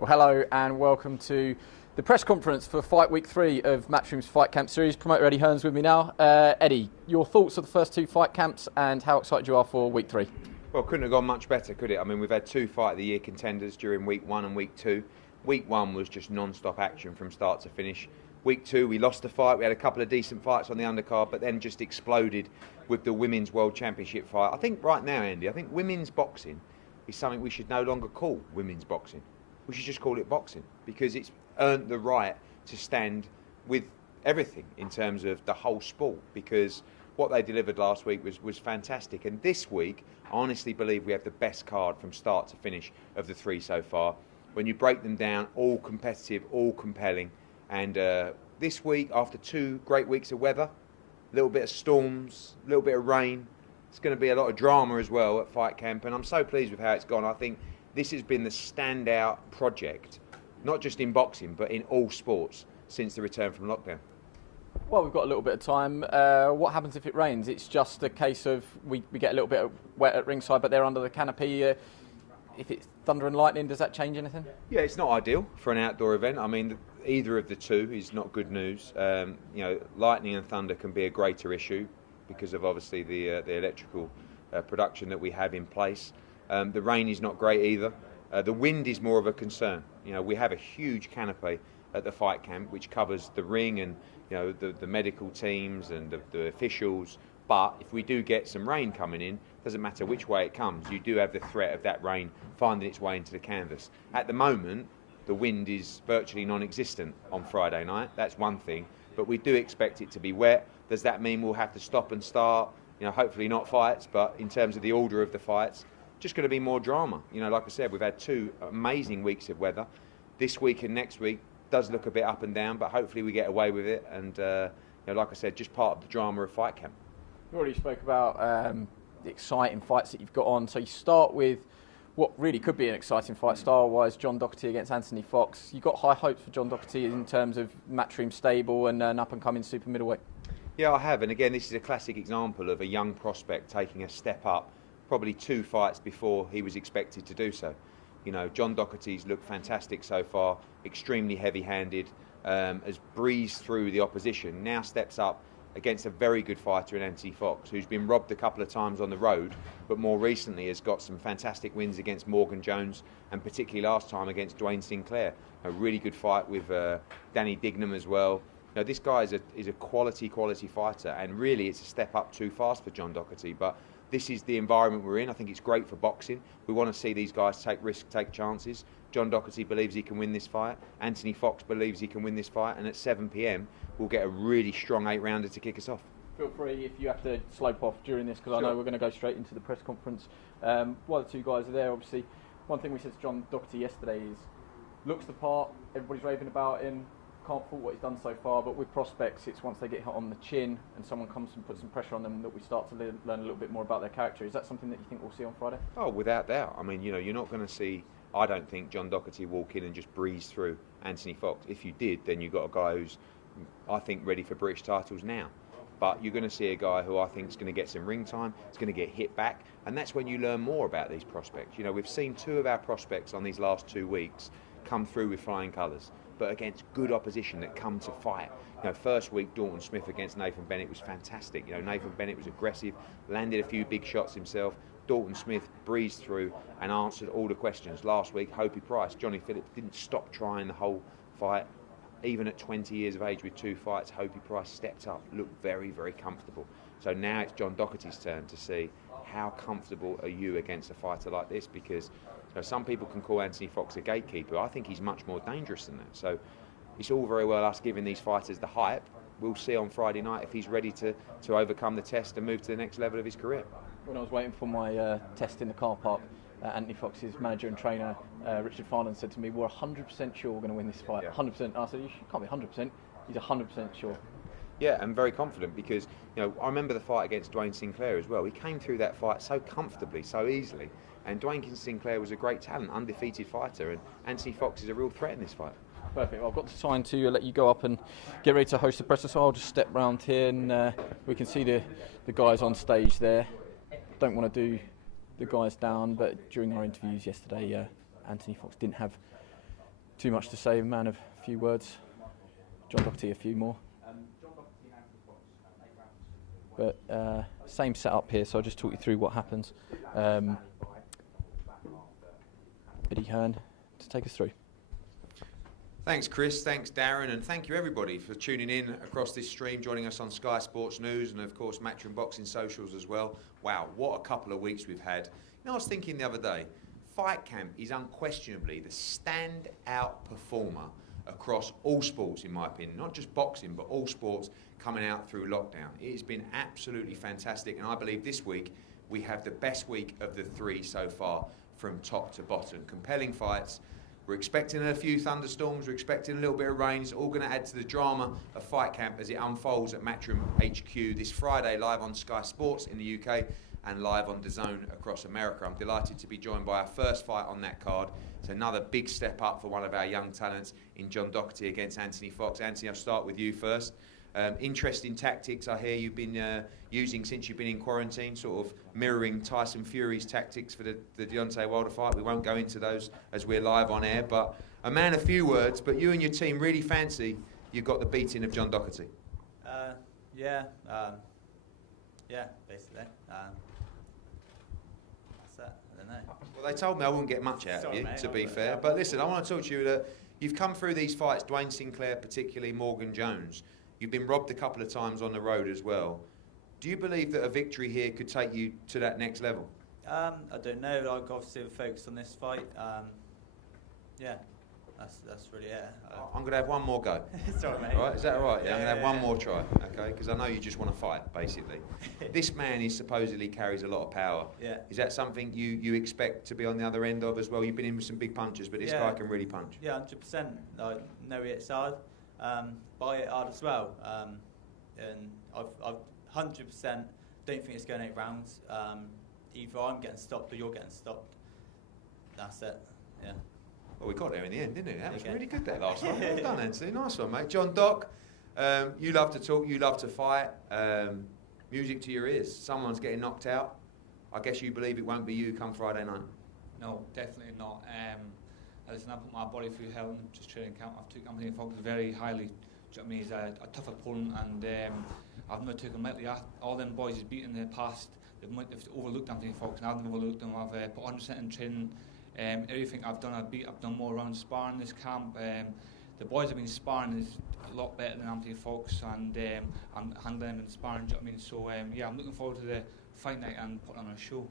Well, hello and welcome to the press conference for Fight Week 3 of Matchroom's Fight Camp Series. Promoter Eddie Hearn's with me now. Eddie, your thoughts of the first two fight camps and how excited you are for Week 3? Well, couldn't have gone much better, could it? I mean, we've had two Fight of the Year contenders during Week 1 and Week 2. Week 1 was just non-stop action from start to finish. Week 2, we lost the fight. We had a couple of decent fights on the undercard, but then just exploded with the Women's World Championship fight. I think right now, Andy, I think women's boxing is something we should no longer call women's boxing. We should just call it boxing, because it's earned the right to stand with everything in terms of the whole sport, because what they delivered last week was fantastic. And this week, I honestly believe we have the best card from start to finish of the three so far. When you break them down, all competitive, all compelling. And this week, after two great weeks of weather, a little bit of storms, a little bit of rain, it's going to be a lot of drama as well at Fight Camp. And I'm so pleased with how it's gone. I think this has been the standout project, not just in boxing, but in all sports since the return from lockdown. Well, we've got a little bit of time. What happens if it rains? It's just a case of we get a little bit of wet at ringside, but they're under the canopy. If it's thunder and lightning, does that change anything? Yeah, it's not ideal for an outdoor event. I mean, either of the two is not good news. Lightning and thunder can be a greater issue because of obviously the electrical production that we have in place. The rain is not great either. The wind is more of a concern. We have a huge canopy at the fight camp which covers the ring and the medical teams and the officials. But if we do get some rain coming in, doesn't matter which way it comes, you do have the threat of that rain finding its way into the canvas. At the moment, the wind is virtually non-existent on Friday night. That's one thing. But we do expect it to be wet. Does that mean we'll have to stop and start? Hopefully not fights, but in terms of the order of the fights, just going to be more drama. Like I said, we've had two amazing weeks of weather. This week and next week does look a bit up and down, but hopefully we get away with it. And like I said, just part of the drama of Fight Camp. You already spoke about the exciting fights that you've got on. So you start with what really could be an exciting fight style-wise, John Doherty against Anthony Fox. You've got high hopes for John Doherty in terms of Matchroom stable and an up-and-coming super middleweight. Yeah, I have. And again, this is a classic example of a young prospect taking a step up, probably two fights before he was expected to do so. John Doherty's looked fantastic so far, extremely heavy-handed, has breezed through the opposition, now steps up against a very good fighter in Anthony Fox, who's been robbed a couple of times on the road, but more recently has got some fantastic wins against Morgan Jones, and particularly last time against Dwayne Sinclair. A really good fight with Danny Dignam as well. This guy is a quality fighter, and really it's a step up too fast for John Doherty, but this is the environment we're in. I think it's great for boxing. We want to see these guys take risks, take chances. John Doherty believes he can win this fight. Anthony Fox believes he can win this fight. And at 7 p.m, we'll get a really strong 8-rounder to kick us off. Feel free if you have to slope off during this, because I know we're going to go straight into the press conference. While the two guys are there, obviously, one thing we said to John Doherty yesterday is, looks the part, everybody's raving about him, can't fault what he's done so far, but with prospects, it's once they get hit on the chin and someone comes and puts some pressure on them that we start to learn a little bit more about their character. Is that something that you think we'll see on Friday? Oh, without doubt. I mean, you're not going to see, I don't think, John Doherty walk in and just breeze through Anthony Fox. If you did, then you've got a guy who's, I think, ready for British titles now. But you're going to see a guy who I think is going to get some ring time, is going to get hit back, and that's when you learn more about these prospects. We've seen two of our prospects on these last 2 weeks come through with flying colours, but against good opposition that come to fight. First week, Dalton Smith against Nathan Bennett was fantastic. Nathan Bennett was aggressive, landed a few big shots himself. Dalton Smith breezed through and answered all the questions. Last week, Hopey Price, Johnny Phillips didn't stop trying the whole fight. Even at 20 years of age with 2 fights, Hopey Price stepped up, looked very, very comfortable. So now it's John Doherty's turn to see how comfortable are you against a fighter like this, because some people can call Anthony Fox a gatekeeper. I think he's much more dangerous than that. So it's all very well us giving these fighters the hype. We'll see on Friday night if he's ready to overcome the test and move to the next level of his career. When I was waiting for my test in the car park, Anthony Fox's manager and trainer, Richard Farnan, said to me, we're 100% sure we're going to win this fight. Yeah. 100%. I said, you can't be 100%. He's 100% sure. Yeah, and very confident, because I remember the fight against Dwayne Sinclair as well. He came through that fight so comfortably, so easily. And Dwayne Sinclair was a great talent, undefeated fighter, and Anthony Fox is a real threat in this fight. Perfect. Well, I've got the sign to let you go up and get ready to host the press, so I'll just step round here and we can see the guys on stage there. Don't want to do the guys down, but during our interviews yesterday, Anthony Fox didn't have too much to say. Man of a few words. John Doherty a few more. But same setup here, so I'll just talk you through what happens. Eddie Hearn to take us through. Thanks, Chris. Thanks, Darren, and thank you everybody for tuning in across this stream, joining us on Sky Sports News and of course Matchroom Boxing socials as well. Wow, what a couple of weeks we've had. You know, I was thinking the other day, Fight Camp is unquestionably the standout performer across all sports, in my opinion, not just boxing, but all sports coming out through lockdown. It has been absolutely fantastic, and I believe this week we have the best week of the 3 so far from top to bottom. Compelling fights. We're expecting a few thunderstorms, we're expecting a little bit of rain. It's all going to add to the drama of Fight Camp as it unfolds at Matchroom HQ this Friday, live on Sky Sports in the UK and live on DAZN across America. I'm delighted to be joined by our first fight on that card. It's another big step up for one of our young talents in John Doherty against Anthony Fox. Anthony, I'll start with you first. Interesting tactics I hear you've been using since you've been in quarantine, sort of mirroring Tyson Fury's tactics for the Deontay Wilder fight. We won't go into those as we're live on air, but a man of few words, but you and your team really fancy you've got the beating of John Doherty. Yeah, basically. That's it, I don't know. Well, they told me I wouldn't get much out of you, to be fair. But listen, I want to talk to you that you've come through these fights, Dwayne Sinclair particularly, Morgan Jones. You've been robbed a couple of times on the road as well. Do you believe that a victory here could take you to that next level? I don't know. Like, obviously, we're focused on this fight. Yeah, that's really it. I'm going to have one more go. It's all right, mate. Right? Is that all right? Yeah, I'm going to have one more try, okay? Because I know you just want to fight, basically. This man is supposedly carries a lot of power. Yeah. Is that something you expect to be on the other end of as well? You've been in with some big punches, but this guy can really punch. Yeah, 100%. I know he hits hard. But I hit hard as well. And I've 100% don't think it's going 8 rounds. Either I'm getting stopped or you're getting stopped. That's it. Yeah. Well, we got there in the end, didn't it? That was really good, that last one. Well done, Anthony. Nice one, mate. John Doc, you love to talk, you love to fight. Music to your ears. Someone's getting knocked out. I guess you believe it won't be you come Friday night. No, definitely not. Listen, I put my body through hell and just training camp. I've took Anthony Fox very highly. Do you know what I mean? He's a tough opponent, and I've not taken him lightly. All them boys he's beaten in the past, they've overlooked Anthony Fox, and I've overlooked him. I've put 100% in training. Everything I've done, I've done more around sparring this camp. The boys have been sparring is a lot better than Anthony Fox, and I'm handling them in sparring. Do you know what I mean? So yeah, I'm looking forward to the fight night and putting on a show.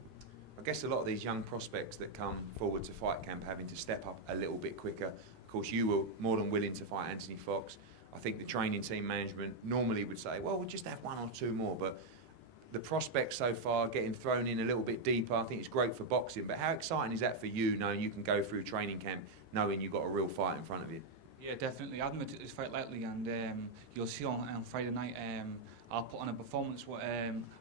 I guess a lot of these young prospects that come forward to fight camp having to step up a little bit quicker. Of course, you were more than willing to fight Anthony Fox. I think the training team management normally would say, well, we'll just have 1 or 2 more. But the prospects so far, getting thrown in a little bit deeper, I think it's great for boxing. But how exciting is that for you, knowing you can go through training camp, knowing you've got a real fight in front of you? Yeah, definitely. I haven't took this fight lightly, and you'll see on Friday night, I'll put on a performance.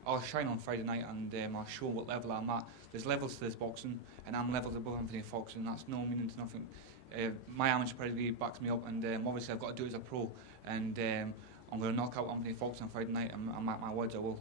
I'll shine on Friday night, and I'll show what level I'm at. There's levels to this boxing, and I'm levels above Anthony Fox, and that's no meaning to nothing. My amateur pedigree backs me up, and obviously I've got to do it as a pro, and I'm going to knock out Anthony Fox on Friday night. I'm at my words, I will.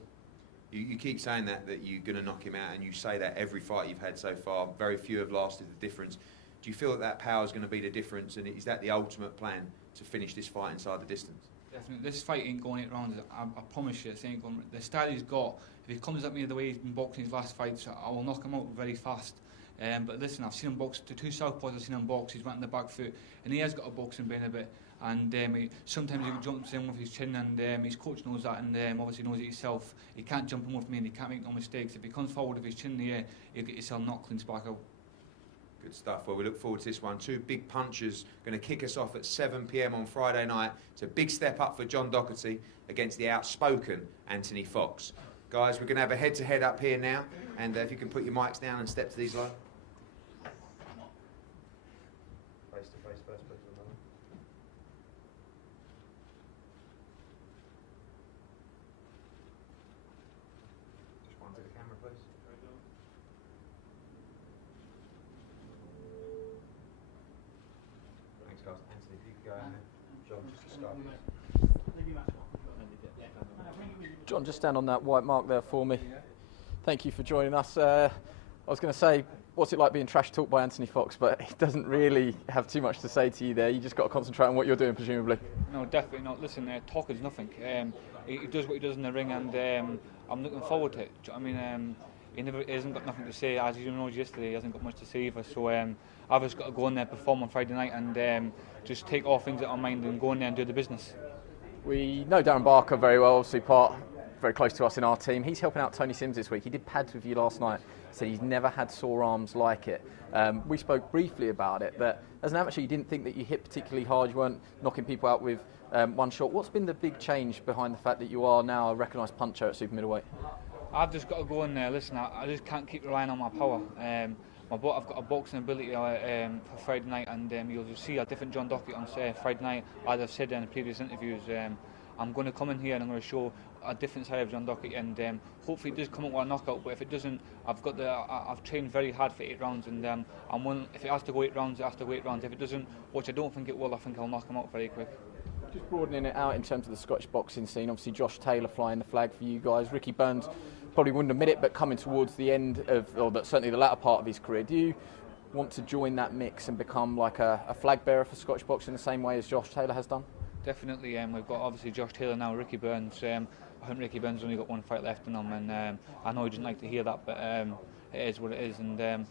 You keep saying that you're going to knock him out, and you say that every fight you've had so far. Very few have lasted the difference. Do you feel that power is going to be the difference, and is that the ultimate plan to finish this fight inside the distance? Definitely. This fight ain't going 8 rounds. I promise you, it ain't going. The style he's got, if he comes at me the way he's been boxing his last fights, I will knock him out very fast. But listen, I've seen him box, the 2 southpaws I've seen him box, he's went in the back foot, and he has got a boxing brain a bit, and sometimes he jumps in with his chin, and his coach knows that, and obviously knows it himself. He can't jump in with me, and he can't make no mistakes. If he comes forward with his chin in the air, he'll get himself knocked clean back out. Good stuff. Well, we look forward to this one. 2 big punchers going to kick us off at 7 p.m. on Friday night. It's a big step up for John Doherty against the outspoken Anthony Fox. Guys, we're going to have a head-to-head up here now, and if you can put your mics down and step to these live. Face-to-face first, please. Just one to the camera, please. Thanks, guys. Anthony, if you could go ahead. John, just to start. John, just stand on that white mark there for me. Thank you for joining us. I was going to say, what's it like being trash talked by Anthony Fox? But he doesn't really have too much to say to you there. You just got to concentrate on what you're doing, presumably. No, definitely not. Listen, talk is nothing. He does what he does in the ring, and I'm looking forward to it. Do you know what I mean? He hasn't got nothing to say. As you know, yesterday he hasn't got much to say either. So I've just got to go in there, perform on Friday night, and just take all things out of mind and go in there and do the business. We know Darren Barker very well, obviously very close to us in our team. He's helping out Tony Sims this week. He did pads with you last night. Said he's never had sore arms like it. We spoke briefly about it, but as an amateur, you didn't think that you hit particularly hard. You weren't knocking people out with one shot. What's been the big change behind the fact that you are now a recognised puncher at super middleweight? I've just got to go in there. Listen, I just can't keep relying on my power. I've got a boxing ability for Friday night, and you'll see a different John Dockett on Friday night. As I've said in the previous interviews, I'm going to come in here and I'm going to show a different side of John Dockett, and hopefully it does come up with a knockout. But if it doesn't, I've trained very hard for 8 rounds, and I'm willing, if it has to go 8 rounds, it has to go 8 rounds. If it doesn't, which I don't think it will, I think I'll knock him out very quick. Just broadening it out in terms of the Scottish boxing scene, obviously Josh Taylor flying the flag for you guys. Ricky Burns probably wouldn't admit it, but coming towards the end of, or certainly the latter part of his career, do you want to join that mix and become like a flag bearer for Scottish boxing the same way as Josh Taylor has done? Definitely. We've got obviously Josh Taylor now, Ricky Burns. I think Ricky Burns only got 1 fight left in him, and I know he didn't like to hear that, but it is what it is. And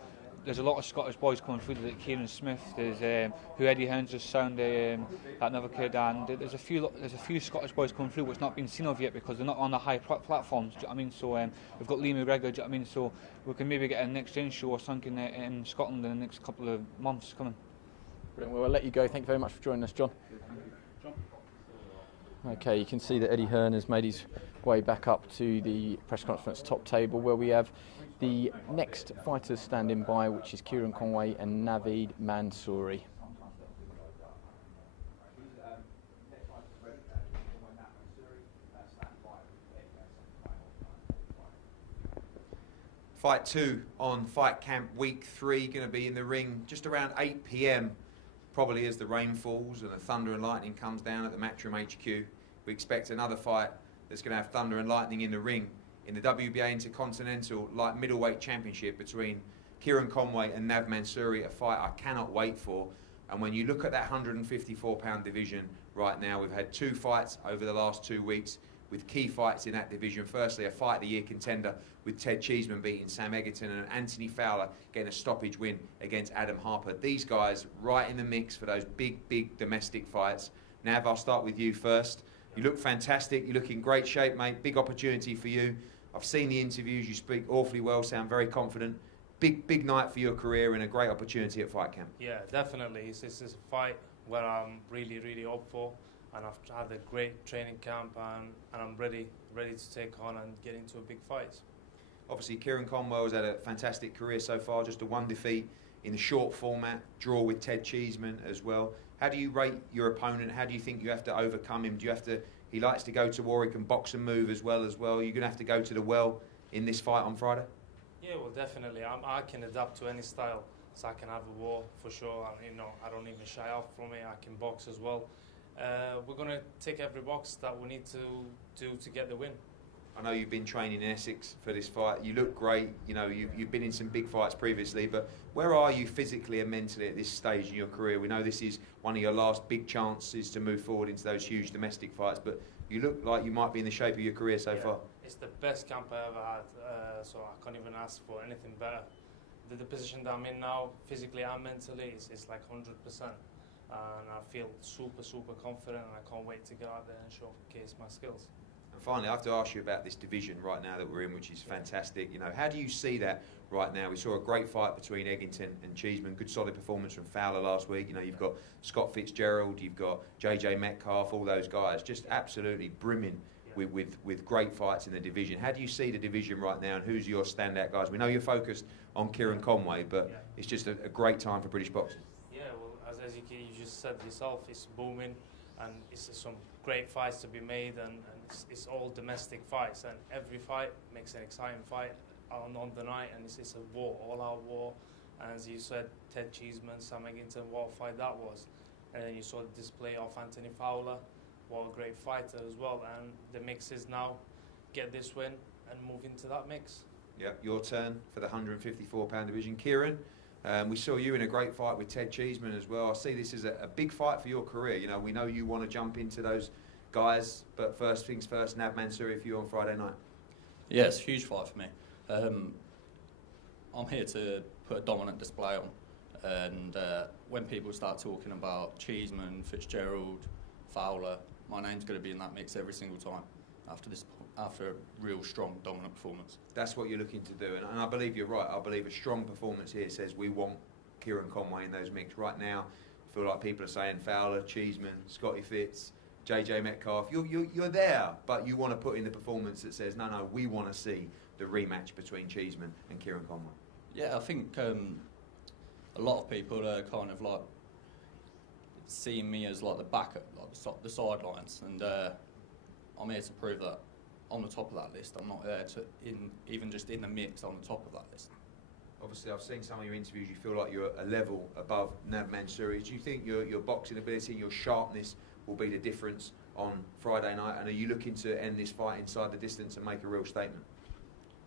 there's a lot of Scottish boys coming through, like Kieran Smith, there's who Eddie Hearns just signed, that another kid, and there's a few Scottish boys coming through which not been seen of yet because they're not on the high platforms. Do you know what I mean? So we've got Lee McGregor. Do you know what I mean? So we can maybe get a next gen show or something in Scotland in the next couple of months coming. Brilliant. Well, I'll let you go. Thank you very much for joining us, John. Okay, you can see that Eddie Hearn has made his way back up to the press conference top table where we have the next fighters standing by, which is Kieran Conway and Naveed Mansouri. Fight 2 on Fight Camp Week 3, going to be in the ring just around 8 p.m. Probably as the rain falls and the thunder and lightning comes down at the Matchroom HQ. We expect another fight that's going to have thunder and lightning in the ring in the WBA Intercontinental Light Middleweight Championship between Kieran Conway and Nav Mansouri, a fight I cannot wait for. And when you look at that 154-pound division right now, we've had 2 fights over the last 2 weeks with key fights in that division. Firstly, a Fight of the Year contender with Ted Cheeseman beating Sam Egerton, and Anthony Fowler getting a stoppage win against Adam Harper. These guys right in the mix for those big domestic fights. Nav, I'll start with you first. You look fantastic. You look in great shape, mate. Big opportunity for you. I've seen the interviews. You speak awfully well, sound very confident. Big night for your career and a great opportunity at Fight Camp. Yeah, definitely. This is a fight where I'm really up for, and I've had a great training camp, and I'm ready to take on and get into a big fight. Obviously, Kieran Conway has had a fantastic career so far, just a 1 defeat in the short format, draw with Ted Cheeseman as well. How do you rate your opponent? How do you think you have to overcome him? Do you have to? He likes to go to war. He can box and move as well. You're going to have to go to the well in this fight on Friday. Yeah, well, definitely. I can adapt to any style, so I can have a war for sure. And I don't even shy off from it. I can box as well. We're going to tick every box that we need to do to get the win. I know you've been training in Essex for this fight. You look great. You've been in some big fights previously, but where are you physically and mentally at this stage in your career? We know this is one of your last big chances to move forward into those huge domestic fights, but you look like you might be in the shape of your career so far. It's the best camp I ever had, so I can't even ask for anything better. The position that I'm in now, physically and mentally, is like 100%. And I feel super confident, and I can't wait to get out there and showcase my skills. And finally, I have to ask you about this division right now that we're in, which is fantastic. How do you see that right now? We saw a great fight between Egerton and Cheeseman. Good solid performance from Fowler last week. You've got Scott Fitzgerald, you've got JJ Metcalf, all those guys just absolutely brimming with great fights in the division. How do you see the division right now, and who's your standout guys? We know you're focused on Kieran Conway, but it's just a great time for British boxing. Yeah, well, as you just said yourself, it's booming, and it's some great fights to be made, and it's all domestic fights, and every fight makes an exciting fight on the night, and it's a war, all-out war. And as you said, Ted Cheeseman, Sam Egerton, what a fight that was. And then you saw the display of Anthony Fowler, what a great fighter as well. And the mix is now get this win and move into that mix. Yeah, your turn for the 154-pound division. Kieran, we saw you in a great fight with Ted Cheeseman as well. I see this as a big fight for your career. You know, we know you want to jump into those guys, but first things first, Nav Mansouri for you on Friday night. Yeah, it's a huge fight for me. I'm here to put a dominant display on, and when people start talking about Cheeseman, Fitzgerald, Fowler, my name's going to be in that mix every single time after a real strong, dominant performance. That's what you're looking to do, and I believe you're right. I believe a strong performance here says we want Kieran Conway in those mix. Right now, I feel like people are saying Fowler, Cheeseman, Scotty Fitz, JJ Metcalf. You're there, but you want to put in the performance that says, no, we want to see the rematch between Cheeseman and Kieran Conway. Yeah, I think a lot of people are kind of like seeing me as like the backup, like the sidelines, and I'm here to prove that on the top of that list. I'm not there to even just in the mix on the top of that list. Obviously, I've seen some of your interviews. You feel like you're a level above Nav Mansouri. Do you think your boxing ability and your sharpness will be the difference on Friday night? And are you looking to end this fight inside the distance and make a real statement?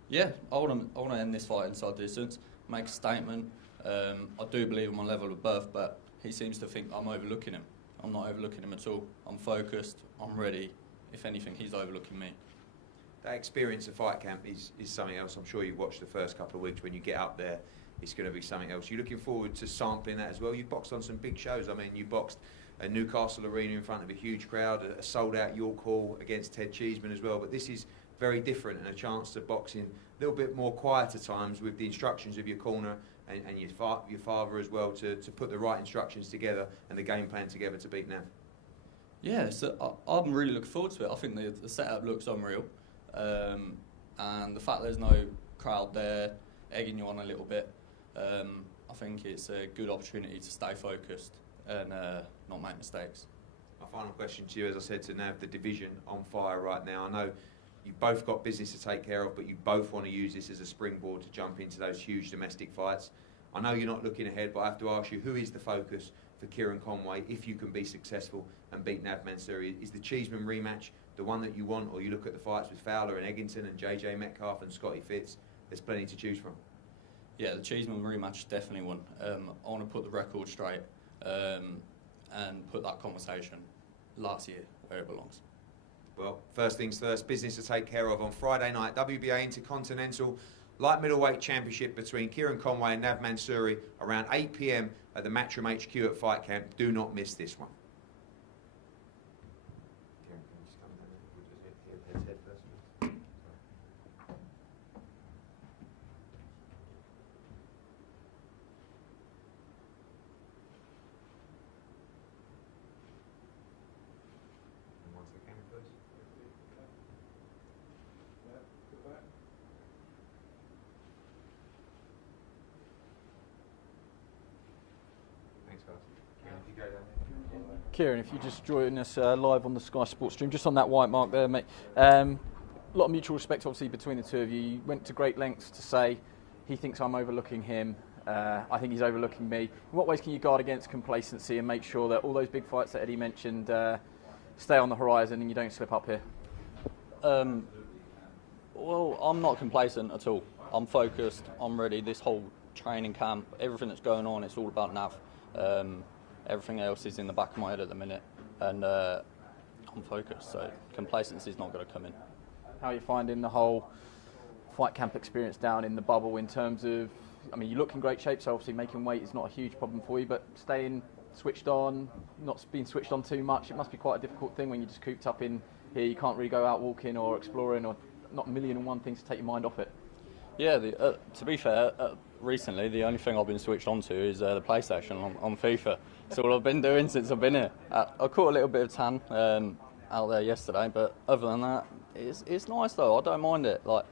Yeah, I want to end this fight inside the distance, make a statement. I do believe I'm on level above, but he seems to think I'm overlooking him. I'm not overlooking him at all. I'm focused, I'm ready. If anything, he's overlooking me. That experience of fight camp is something else. I'm sure you've watched the first couple of weeks. When you get up there, it's going to be something else. You're looking forward to sampling that as well. You've boxed on some big shows. I mean, you boxed at Newcastle Arena in front of a huge crowd, a sold-out York Hall against Ted Cheeseman as well. But this is very different and a chance to box in a little bit more quieter times with the instructions of your corner and your father as well to put the right instructions together and the game plan together to beat Nav. Yeah, so I'm really looking forward to it. I think the setup looks unreal. And the fact there's no crowd there egging you on a little bit, I think it's a good opportunity to stay focused and not make mistakes. My final question to you, as I said to Nav, the division on fire right now. I know you've both got business to take care of, but you both want to use this as a springboard to jump into those huge domestic fights. I know you're not looking ahead, but I have to ask you, who is the focus for Kieran Conway if you can be successful and beat Nav Mansouri? Is the Cheeseman rematch the one that you want, or you look at the fights with Fowler and Eggington and JJ Metcalf and Scotty Fitz? There's plenty to choose from. Yeah, the Cheeseman rematch is definitely one. I want to put the record straight and put that conversation last year where it belongs. Well, first things first, business to take care of on Friday night. WBA Intercontinental Light Middleweight Championship between Kieran Conway and Nav Mansouri around 8 p.m. at the Matchroom HQ at Fight Camp. Do not miss this one. Kieran, can you just come down there? We'll just head first. Kieran, if you just join us live on the Sky Sports stream, just on that white mark there, mate. A lot of mutual respect, obviously, between the two of you. You went to great lengths to say he thinks I'm overlooking him. I think he's overlooking me. In what ways can you guard against complacency and make sure that all those big fights that Eddie mentioned stay on the horizon and you don't slip up here? Well, I'm not complacent at all. I'm focused. I'm ready. This whole training camp, everything that's going on, it's all about Nav. Everything else is in the back of my head at the minute, and I'm focused, so complacency is not going to come in. How are you finding the whole fight camp experience down in the bubble in terms of, I mean, you look in great shape, so obviously making weight is not a huge problem for you, but staying switched on, not being switched on too much, it must be quite a difficult thing when you're just cooped up in here. You can't really go out walking or exploring, or not a million and one things to take your mind off it. Yeah, to be fair, recently the only thing I've been switched on to is the PlayStation on FIFA. That's all I've been doing since I've been here. I caught a little bit of tan out there yesterday, but other than that, it's nice though. I don't mind it. Like,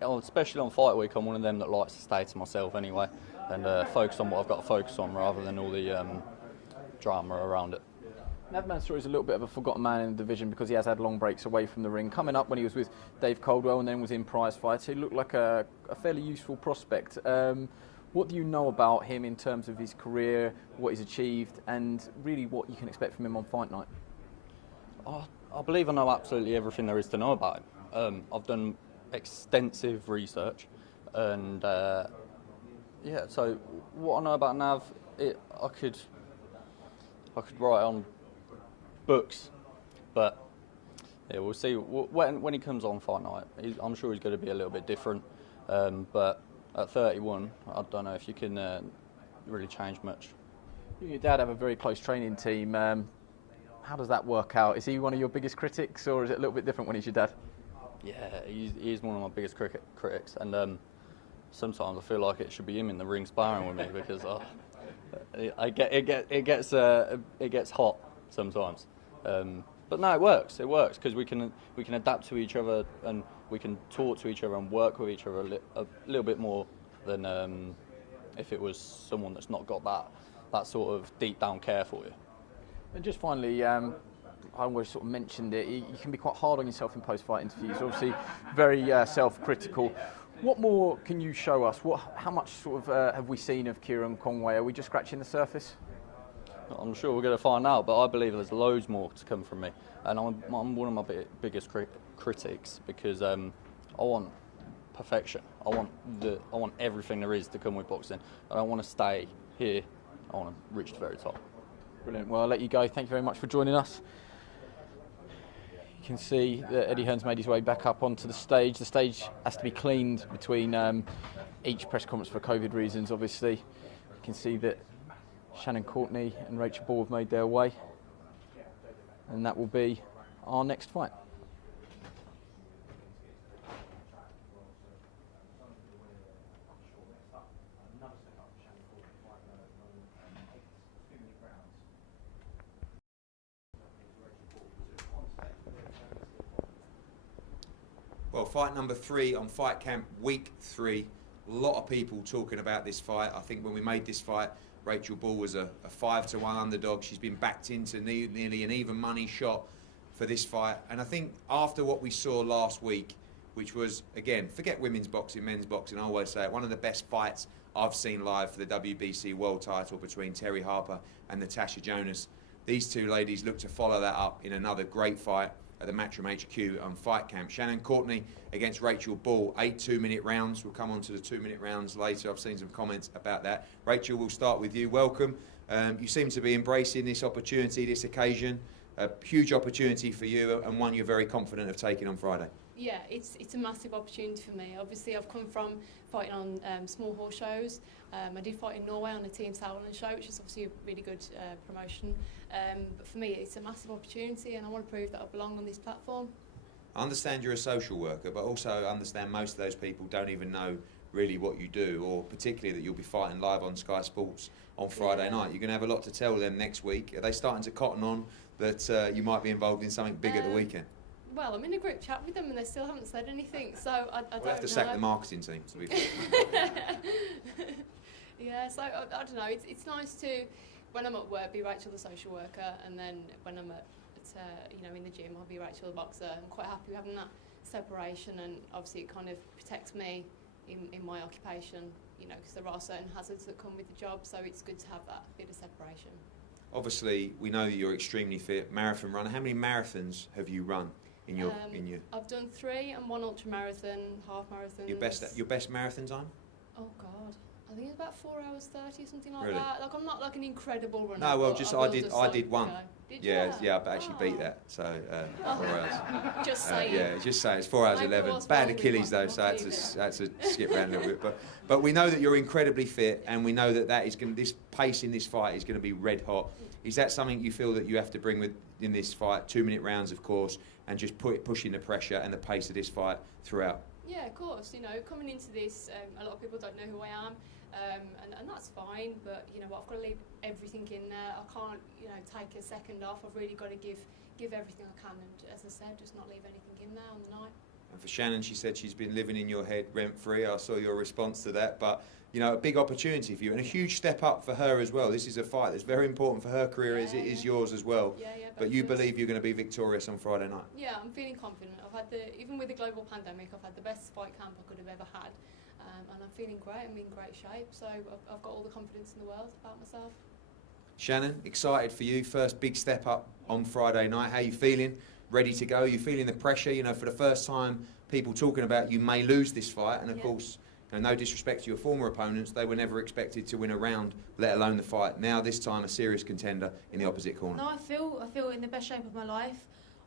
especially on fight week, I'm one of them that likes to stay to myself anyway and focus on what I've got to focus on rather than all the drama around it. Nav Mansouri is a little bit of a forgotten man in the division because he has had long breaks away from the ring. Coming up when he was with Dave Coldwell and then was in prize fights, he looked like a fairly useful prospect. What do you know about him in terms of his career, what he's achieved, and really what you can expect from him on fight night? I believe I know absolutely everything there is to know about him. I've done extensive research. And yeah, so what I know about Nav, I could write on books, but yeah, we'll see when he comes on fight night. I'm sure he's going to be a little bit different, but at 31, I don't know if you can really change much. You and your dad have a very close training team. How does that work out? Is he one of your biggest critics, or is it a little bit different when he's your dad? Yeah, he's one of my biggest critics, and sometimes I feel like it should be him in the ring sparring with me because it gets hot sometimes. But no, it works because we can adapt to each other and we can talk to each other and work with each other a little bit more than if it was someone that's not got that sort of deep down care for you. And just finally, I always sort of mentioned it, you can be quite hard on yourself in post-fight interviews, obviously very self-critical. What more can you show us? How much sort of have we seen of Kieran Conway? Are we just scratching the surface? I'm sure we're going to find out, but I believe there's loads more to come from me. And I'm one of my biggest critics because I want perfection. I want everything there is to come with boxing. I don't want to stay here. I want to reach the very top. Brilliant. Well, I'll let you go. Thank you very much for joining us. You can see that Eddie Hearn's made his way back up onto the stage. The stage has to be cleaned between each press conference for COVID reasons, obviously. You can see that Shannon Courtney and Rachel Ball have made their way. And that will be our next fight. Well, fight number 3 on Fight Camp Week 3. A lot of people talking about this fight. I think when we made this fight, Rachel Ball was a 5-1 underdog. She's been backed into nearly an even money shot for this fight. And I think after what we saw last week, which was, again, forget women's boxing, men's boxing, I always say it, one of the best fights I've seen live for the WBC world title between Terry Harper and Natasha Jonas. These two ladies look to follow that up in another great fight at the Matchroom HQ on Fight Camp. Shannon Courtney against Rachel Ball, 8 2-minute rounds. We'll come on to the 2-minute rounds later. I've seen some comments about that. Rachel, we'll start with you. Welcome. You seem to be embracing this opportunity, this occasion. A huge opportunity for you and one you're very confident of taking on Friday. Yeah, it's a massive opportunity for me. Obviously, I've come from fighting on small horse shows. I did fight in Norway on the Team Sauerland show, which is obviously a really good promotion. But for me, it's a massive opportunity, and I want to prove that I belong on this platform. I understand you're a social worker, but also I understand most of those people don't even know really what you do, or particularly that you'll be fighting live on Sky Sports on Friday night. You're going to have a lot to tell them next week. Are they starting to cotton on that you might be involved in something big at the weekend? Well, I'm in a group chat with them and they still haven't said anything, so I don't know. We'll have to sack the marketing team, to be fair. Yeah, so I don't know. It's nice to, when I'm at work, be Rachel the social worker, and then when I'm at in the gym, I'll be Rachel the boxer. I'm quite happy with having that separation, and obviously it kind of protects me in my occupation, because there are certain hazards that come with the job, so it's good to have that bit of separation. Obviously, we know that you're extremely fit, marathon runner. How many marathons have you run in your? I've done 3 and 1 ultra marathon, half marathon. Your best marathon time? Oh God, I think it's about 4 hours 30, something like Really? that. Like, I'm not like an incredible runner. No, well, I did one. Did Yeah, you? yeah, I've actually beat that. So 4 hours. Just saying. Yeah, just say it's 4 hours My 11. course Bad won't be Achilles though, so I had to skip around a little bit. But we know that you're incredibly fit, and we know that is going. This pace in this fight is going to be red hot. Is that something you feel that you have to bring in this fight? 2-minute rounds, of course, and just pushing the pressure and the pace of this fight throughout. Yeah, of course. Coming into this, a lot of people don't know who I am, and that's fine. But I've got to leave everything in there. I can't, take a second off. I've really got to give everything I can, and as I said, just not leave anything in there on the night. And for Shannon, she said she's been living in your head rent-free. I saw your response to that, but a big opportunity for you and a huge step up for her as well. This is a fight that's very important for her career as it is yours as well. Yeah, but you believe you're going to be victorious on Friday night? Yeah, I'm feeling confident. Even with the global pandemic, I've had the best fight camp I could have ever had, and I'm feeling great. I'm in great shape, so I've got all the confidence in the world about myself. Shannon, excited for you. First big step up on Friday night. How are you feeling? Ready to go? You feeling the pressure? For the first time, people talking about you may lose this fight, and of course, And no disrespect to your former opponents, they were never expected to win a round, let alone the fight. Now this time a serious contender in the opposite corner. No, I feel in the best shape of my life.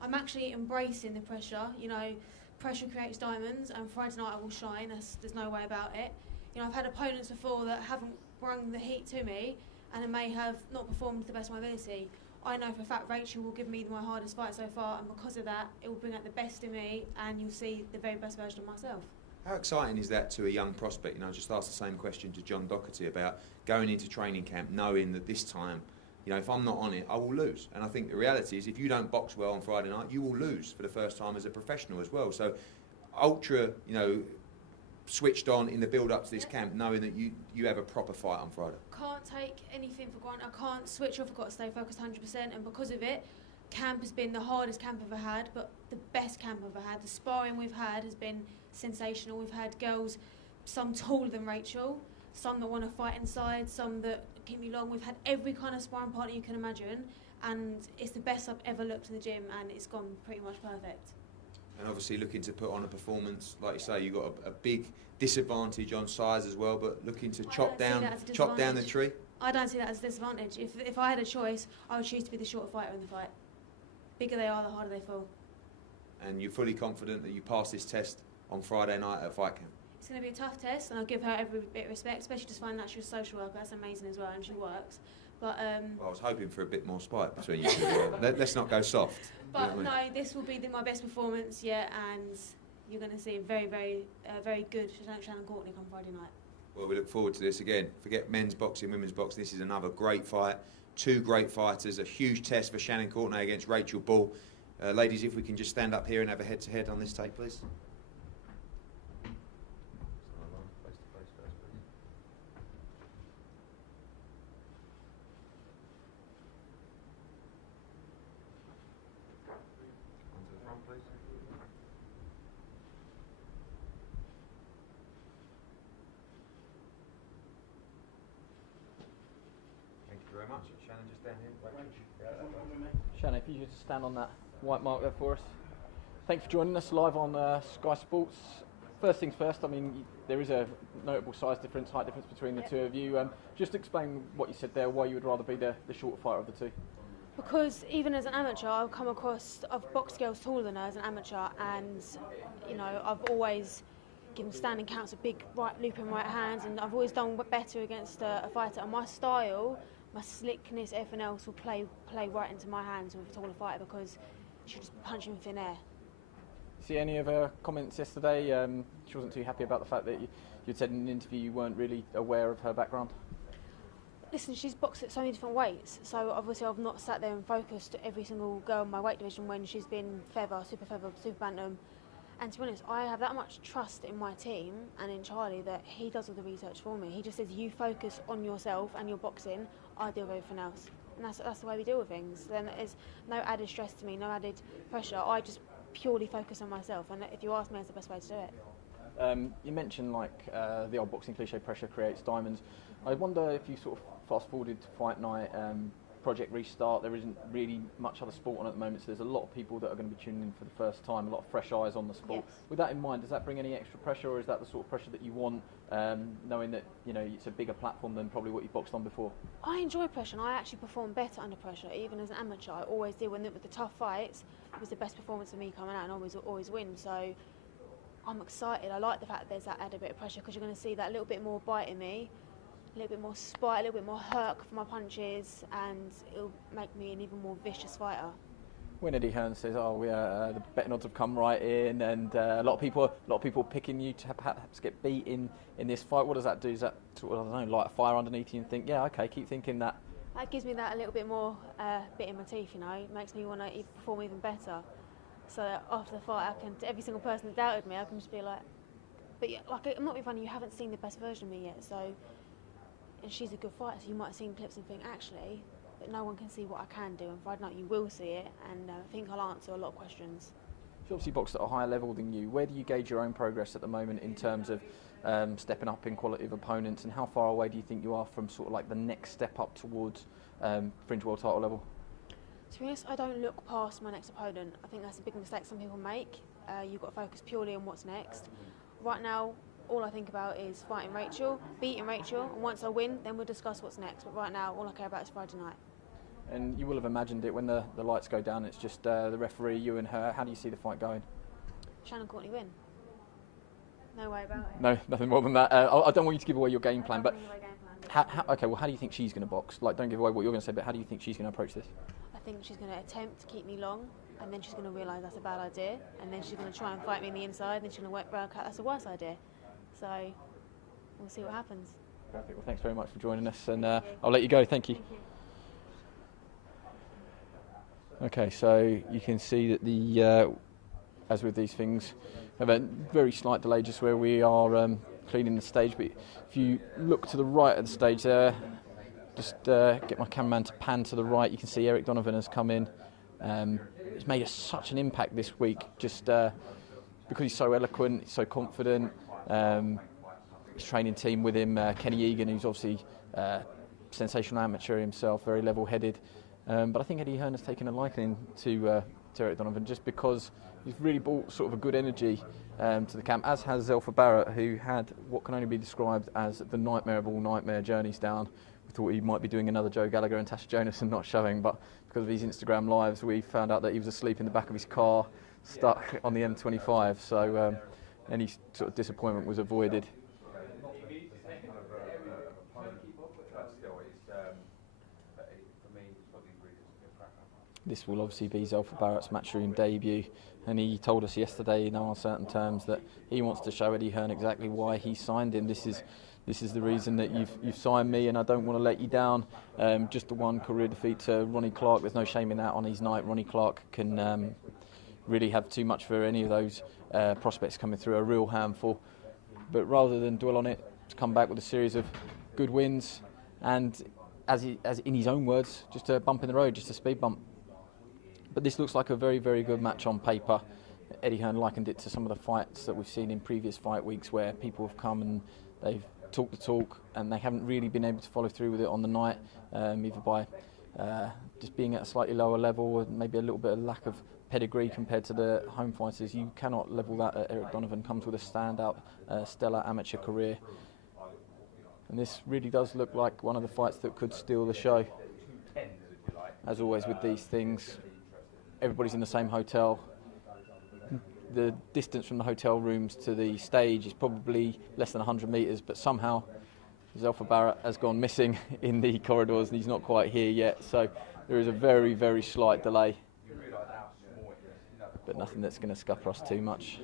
I'm actually embracing the pressure. You know, pressure creates diamonds, and Friday night I will shine. There's no way about it. You know, I've had opponents before that haven't brung the heat to me, and I may have not performed to the best of my ability. I know for a fact Rachel will give me my hardest fight so far, and because of that, it will bring out the best in me, and you'll see the very best version of myself. How exciting is that to a young prospect? You know, I just asked the same question to John Doherty about going into training camp knowing that this time, you know, if I'm not on it, I will lose. And I think the reality is if you don't box well on Friday night, you will lose for the first time as a professional as well. So ultra, you know, switched on in the build-up to this camp, knowing that you have a proper fight on Friday. Can't take anything for granted. I can't switch off. I've got to stay focused 100%, and because of it, camp has been the hardest camp I've ever had, but the best camp I've ever had. The sparring we've had has been sensational. We've had girls, some taller than Rachel, some that want to fight inside, some that keep me long. We've had every kind of sparring partner you can imagine, and it's the best I've ever looked in the gym, and it's gone pretty much perfect. And obviously looking to put on a performance, like you say, you've got a big disadvantage on size as well, but looking to chop down the tree. I don't see that as a disadvantage. If I had a choice, I would choose to be the shorter fighter in the fight. Bigger they are, the harder they fall. And you're fully confident that you pass this test on Friday night at fight camp? It's going to be a tough test, and I'll give her every bit of respect, especially just finding out she's a social worker. That's amazing as well, and she works. But well, I was hoping for a bit more spite between you two. Let's not go soft. But you know what I mean? no, this will be my best performance yet, and you're going to see a very good Shannon Courtney come Friday night. Well, we look forward to this again. Forget men's boxing, women's boxing. This is another great fight. Two great fighters. A huge test for Shannon Courtney against Rachel Ball. Ladies, if we can just stand up here and have a head-to-head on this tape, please. Very much. Shannon, just down here. Shannon, if you could stand on that white mark there for us. Thanks for joining us live on Sky Sports. First things first, I mean, there is a notable size difference, height difference between the two of you. Just explain what you said there, why you would rather be the shorter fighter of the two. Because even as an amateur, I've boxed girls taller than her as an amateur, and you know, I've always given standing counts of big looping right hands, and I've always done better against a fighter. And my style, my slickness, everything else will play right into my hands with a taller fighter, because she'll just punch him in thin air. See any of her comments yesterday? She wasn't too happy about the fact that you'd said in an interview you weren't really aware of her background. Listen, she's boxed at so many different weights, so obviously I've not sat there and focused every single girl in my weight division when she's been feather, super bantam. And to be honest, I have that much trust in my team and in Charlie that he does all the research for me. He just says, you focus on yourself and your boxing, I deal with everything else. And that's the way we deal with things. Then there's no added stress to me, no added pressure. I just purely focus on myself, and if you ask me, it's the best way to do it. You mentioned the old boxing cliche, pressure creates diamonds. I wonder if you sort of fast forwarded to fight night, Project Restart, there isn't really much other sport on at the moment, so there's a lot of people that are going to be tuning in for the first time, a lot of fresh eyes on the sport. Yes. With that in mind, does that bring any extra pressure, or is that the sort of pressure that you want, knowing that it's a bigger platform than probably what you've boxed on before? I enjoy pressure, and I actually perform better under pressure, even as an amateur. I always do. With the tough fights, it was the best performance of me coming out, and always win. So I'm excited. I like the fact that there's that added bit of pressure, because you're going to see that little bit more bite in me, a little bit more spite, a little bit more hurt for my punches, and it'll make me an even more vicious fighter. When Eddie Hearn says, the betting odds have come right in, and a lot of people picking you to perhaps get beat in this fight, what does that do? Is that sort of, I don't know, light a fire underneath you and think, yeah, okay, keep thinking that? That gives me that a little bit more bit in my teeth, It makes me want to perform even better. So after the fight, I can, to every single person that doubted me, I can just be like, but yeah, I'm not being funny, you haven't seen the best version of me yet, so. And she's a good fighter, so you might have seen clips and think, actually, but no one can see what I can do, and Friday night you will see it, and I think I'll answer a lot of questions. She obviously boxed at a higher level than you. Where do you gauge your own progress at the moment in terms of stepping up in quality of opponents, and how far away do you think you are from sort of like the next step up towards fringe world title level? To be honest, I don't look past my next opponent. I think that's a big mistake some people make. You've got to focus purely on what's next. Right now, all I think about is fighting Rachel, beating Rachel, and once I win, then we'll discuss what's next. But right now, all I care about is Friday night. And you will have imagined it when the lights go down. It's just the referee, you and her. How do you see the fight going? Shannon Courtney win. No way about it. No, nothing more than that. I don't want you to give away your game plan, but okay. Well, how do you think she's going to box? Like, don't give away what you're going to say, but how do you think she's going to approach this? I think she's going to attempt to keep me long, and then she's going to realise that's a bad idea, and then she's going to try and fight me in the inside, and then she's going to work out that's a worse idea. So we'll see what happens. Perfect. Well, thanks very much for joining us, and I'll let you go. Thank you. Thank you. Okay, so you can see that the, as with these things, have a very slight delay just where we are cleaning the stage. But if you look to the right of the stage there, just get my cameraman to pan to the right, you can see Eric Donovan has come in. He's made such an impact this week, just because he's so eloquent, he's so confident. His training team with him, Kenny Egan, who's obviously sensational amateur himself, very level-headed. But I think Eddie Hearn has taken a liking to Eric Donovan just because he's really brought sort of a good energy to the camp, as has Zelfa Barrett, who had what can only be described as the nightmare of all nightmare journeys down. We thought he might be doing another Joe Gallagher and Tasha Jonas and not showing, but because of his Instagram lives, we found out that he was asleep in the back of his car, stuck on the M25, so any sort of disappointment was avoided. This will obviously be Zelfa Barrett's matchroom debut, and he told us yesterday in uncertain terms that he wants to show Eddie Hearn exactly why he signed him. This is the reason that you've signed me, and I don't want to let you down. Just the one career defeat to Ronnie Clark. There's no shame in that on his night. Ronnie Clark can really have too much for any of those prospects coming through, a real handful. But rather than dwell on it, to come back with a series of good wins, and as in his own words, just a bump in the road, just a speed bump. But this looks like a very, very good match on paper. Eddie Hearn likened it to some of the fights that we've seen in previous fight weeks where people have come and they've talked the talk and they haven't really been able to follow through with it on the night, either by just being at a slightly lower level or maybe a little bit of lack of pedigree compared to the home fighters. You cannot level that at Eric Donovan. Comes with a standout, stellar amateur career. And this really does look like one of the fights that could steal the show. As always with these things, everybody's in the same hotel. The distance from the hotel rooms to the stage is probably less than 100 metres, but somehow Zelfa Barrett has gone missing in the corridors and he's not quite here yet, so there is a very, very slight delay, but nothing that's going to scupper us too much.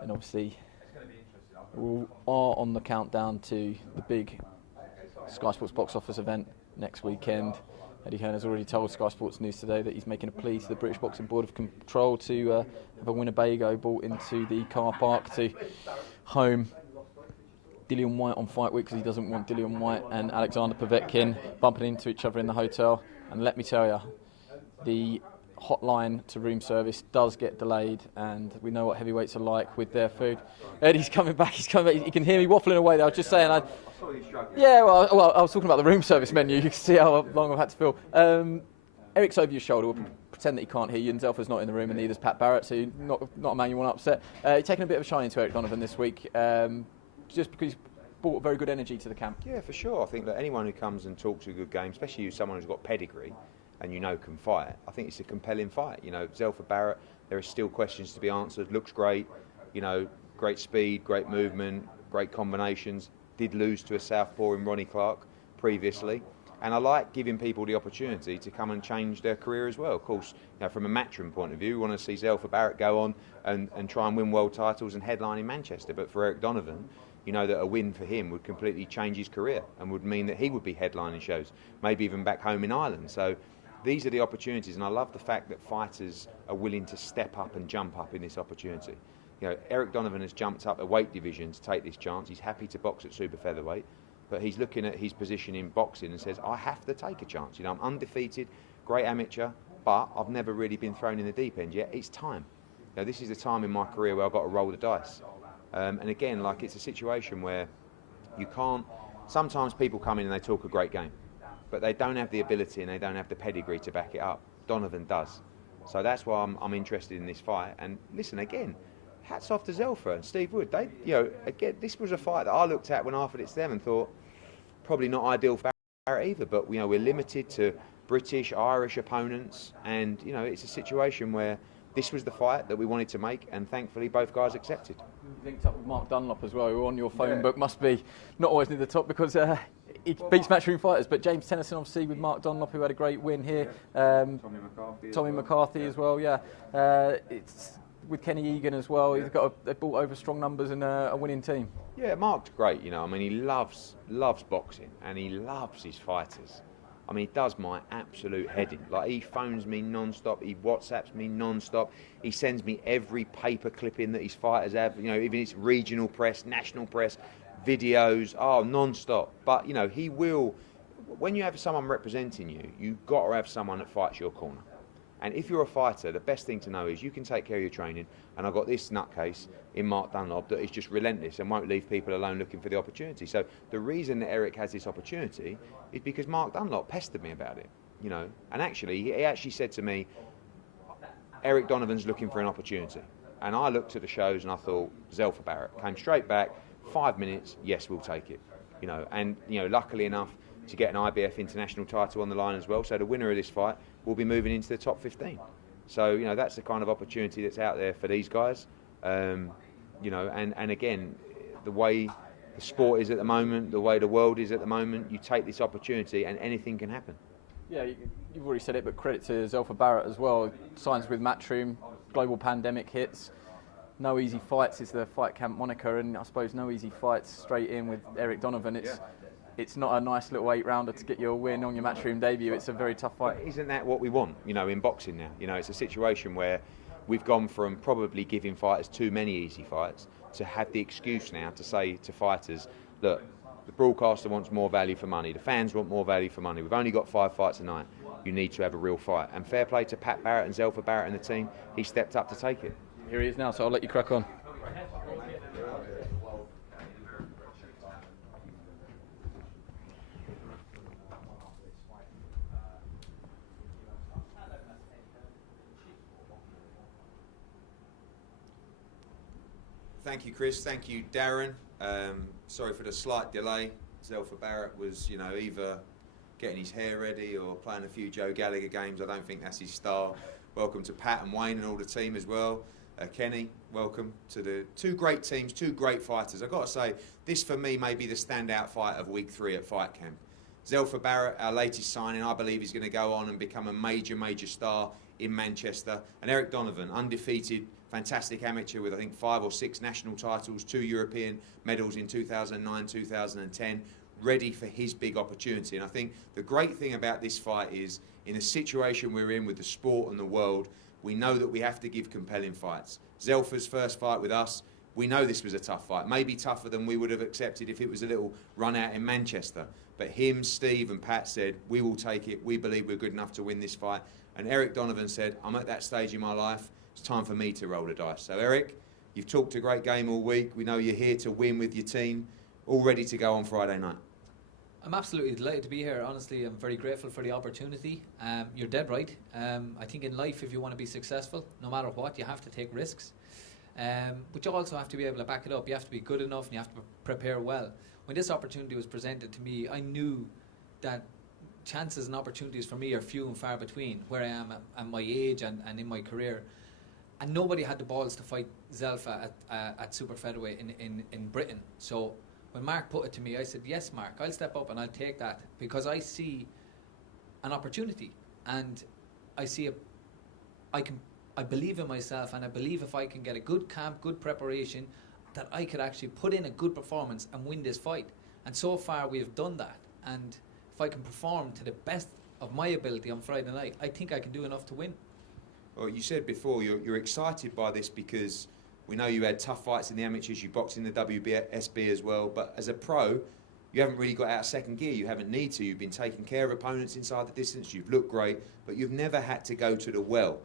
And obviously we are on the countdown to the big Sky Sports box office event next weekend. Eddie Hearn has already told Sky Sports News today that he's making a plea to the British Boxing Board of Control to have a Winnebago brought into the car park to home Dillian Whyte on fight week, because he doesn't want Dillian Whyte and Alexander Povetkin bumping into each other in the hotel. And let me tell you, the hotline to room service does get delayed, and we know what heavyweights are like with their food. Eddie's coming back, he can hear me waffling away there. I was just saying, yeah, well, I was talking about the room service menu. You can see how long I've had to fill. Eric's over your shoulder. We'll pretend that he can't hear you, and Zelfa's not in the room, and neither's Pat Barrett, so not a man you want to upset. You're taking a bit of a shine into Eric Donovan this week, just because he's brought very good energy to the camp. Yeah, for sure. I think that anyone who comes and talks a good game, especially someone who's got pedigree and can fight, I think it's a compelling fight. Zelfa Barrett, there are still questions to be answered. Looks great, great speed, great movement, great combinations. Did lose to a southpaw in Ronnie Clark previously, and I like giving people the opportunity to come and change their career as well. Of course, from a matchroom point of view, we want to see Zelfa Barrett go on and try and win world titles and headline in Manchester. But for Eric Donovan, that a win for him would completely change his career and would mean that he would be headlining shows, maybe even back home in Ireland. So these are the opportunities, and I love the fact that fighters are willing to step up and jump up in this opportunity. Eric Donovan has jumped up a weight division to take this chance. He's happy to box at super featherweight, but he's looking at his position in boxing and says, I have to take a chance. I'm undefeated, great amateur, but I've never really been thrown in the deep end yet. It's time. This is the time in my career where I've got to roll the dice. And again, it's a situation where you can't. Sometimes people come in and they talk a great game, but they don't have the ability and they don't have the pedigree to back it up. Donovan does. So that's why I'm interested in this fight. And listen, again, hats off to Zelfa and Steve Wood. They, again, this was a fight that I looked at when I offered it to them and thought, probably not ideal for Barrett either, but we're limited to British, Irish opponents, and it's a situation where this was the fight that we wanted to make, and thankfully both guys accepted. Linked up with Mark Dunlop as well, who on your phone book must be not always near the top because he beats matchroom fighters, but James Tennyson obviously with Mark Dunlop, who had a great win here. Tommy McCarthy as well, yeah. It's with Kenny Egan as well. They've brought over strong numbers and a winning team. Yeah, Mark's great. He loves boxing and he loves his fighters. He does my absolute head in. Like, he phones me non-stop, he WhatsApps me non-stop, he sends me every paper clipping that his fighters have, even it's regional press, national press, videos, non-stop. But, he will, when you have someone representing you, you've got to have someone that fights your corner. And if you're a fighter, the best thing to know is you can take care of your training, and I've got this nutcase in Mark Dunlop that is just relentless and won't leave people alone looking for the opportunity. So the reason that Eric has this opportunity is because Mark Dunlop pestered me about it, And actually, he actually said to me, Eric Donovan's looking for an opportunity. And I looked at the shows and I thought, Zelfa Barrett. Came straight back, 5 minutes, yes, we'll take it. And luckily enough to get an IBF international title on the line as well. So the winner of this fight will be moving into the top 15. So, that's the kind of opportunity that's out there for these guys. And again, the way the sport is at the moment, the way the world is at the moment, you take this opportunity and anything can happen. Yeah, you've already said it, but credit to Zelfa Barrett as well. Signs with Matchroom, global pandemic hits. No easy fights is the fight camp moniker, and I suppose no easy fights straight in with Eric Donovan. It's not a nice little 8-rounder to get your win on your Matchroom debut. It's a very tough fight. But isn't that what we want, in boxing now? It's a situation where we've gone from probably giving fighters too many easy fights to have the excuse now to say to fighters, look, the broadcaster wants more value for money, the fans want more value for money, we've only got 5 fights a night, you need to have a real fight. And fair play to Pat Barrett and Zelfa Barrett and the team, he stepped up to take it. Here he is now, so I'll let you crack on. Thank you, Chris. Thank you, Darren. Sorry for the slight delay. Zelfa Barrett was, either getting his hair ready or playing a few Joe Gallagher games. I don't think that's his style. Welcome to Pat and Wayne and all the team as well. Kenny, welcome to the 2 great teams, 2 great fighters. I've got to say, this for me may be the standout fight of week 3 at Fight Camp. Zelfa Barrett, our latest signing, I believe he's going to go on and become a major, major star in Manchester. And Eric Donovan, undefeated, fantastic amateur with I think 5 or 6 national titles, 2 European medals in 2009, 2010, ready for his big opportunity. And I think the great thing about this fight is, in the situation we're in with the sport and the world, we know that we have to give compelling fights. Zelfa's first fight with us, we know this was a tough fight, maybe tougher than we would have accepted if it was a little run out in Manchester. But him, Steve and Pat said, we will take it, we believe we're good enough to win this fight. And Eric Donovan said, I'm at that stage in my life, it's time for me to roll the dice. So Eric, you've talked a great game all week. We know you're here to win with your team, all ready to go on Friday night. I'm absolutely delighted to be here. Honestly, I'm very grateful for the opportunity. You're dead right. I think in life, if you want to be successful, no matter what, you have to take risks. But you also have to be able to back it up. You have to be good enough and you have to prepare well. When this opportunity was presented to me, I knew that chances and opportunities for me are few and far between, where I am at my age and in my career. And nobody had the balls to fight Zelfa at super featherweight in Britain. So when Mark put it to me, I said, yes, Mark, I'll step up and I'll take that, because I see an opportunity and I see I believe in myself, and I believe if I can get a good camp, good preparation, that I could actually put in a good performance and win this fight. And so far we have done that. And if I can perform to the best of my ability on Friday night, I think I can do enough to win. Well, you said before you're excited by this because we know you had tough fights in the amateurs, you boxed in the WSB as well, but as a pro, you haven't really got out of second gear. You haven't need to. You've been taking care of opponents inside the distance. You've looked great, but you've never had to go to the well.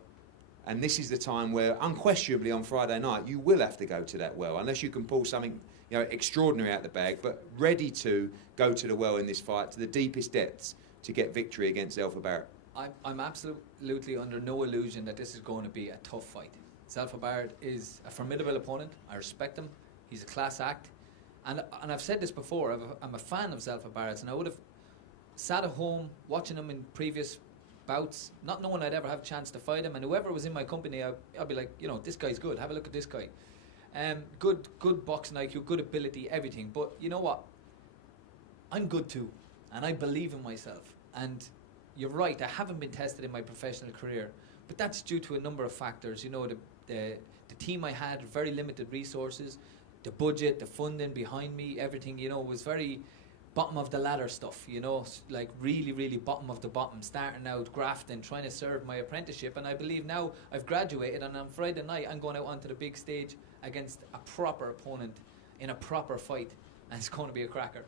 And this is the time where, unquestionably, on Friday night, you will have to go to that well, unless you can pull something, extraordinary out the bag, but ready to go to the well in this fight, to the deepest depths, to get victory against Zelfa Barrett. I'm absolutely under no illusion that this is going to be a tough fight. Zelfa Barrett is a formidable opponent. I respect him. He's a class act. And I've said this before, I'm a fan of Zelfa Barrett's, and I would have sat at home watching him in previous bouts, not knowing I'd ever have a chance to fight him, and whoever was in my company, I'd be like, this guy's good, have a look at this guy. Good boxing IQ, good ability, everything. But you know what? I'm good too, and I believe in myself. And you're right, I haven't been tested in my professional career, but that's due to a number of factors. The team I had, very limited resources, the budget, the funding behind me, everything, was very bottom of the ladder stuff, like really, really bottom of the bottom, starting out, grafting, trying to serve my apprenticeship. And I believe now I've graduated, and on Friday night I'm going out onto the big stage against a proper opponent in a proper fight, and it's going to be a cracker.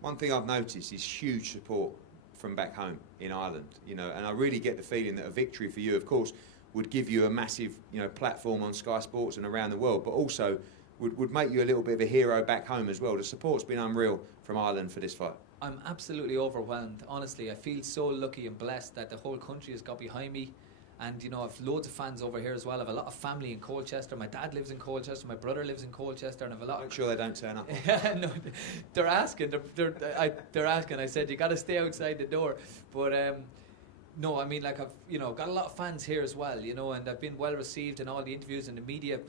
One thing I've noticed is huge support from back home in Ireland, and I really get the feeling that a victory for you, of course, would give you a massive, platform on Sky Sports and around the world, but also would make you a little bit of a hero back home as well. The support's been unreal from Ireland for this fight. I'm absolutely overwhelmed, honestly. I feel so lucky and blessed that the whole country has got behind me. And, I've loads of fans over here as well. I have a lot of family in Colchester. My dad lives in Colchester. My brother lives in Colchester. And I have a lot. Make sure they don't turn up. No, they're asking. They're asking. I said, you got to stay outside the door. But, no, I mean, I've, got a lot of fans here as well, and I've been well received, and all the interviews and the media have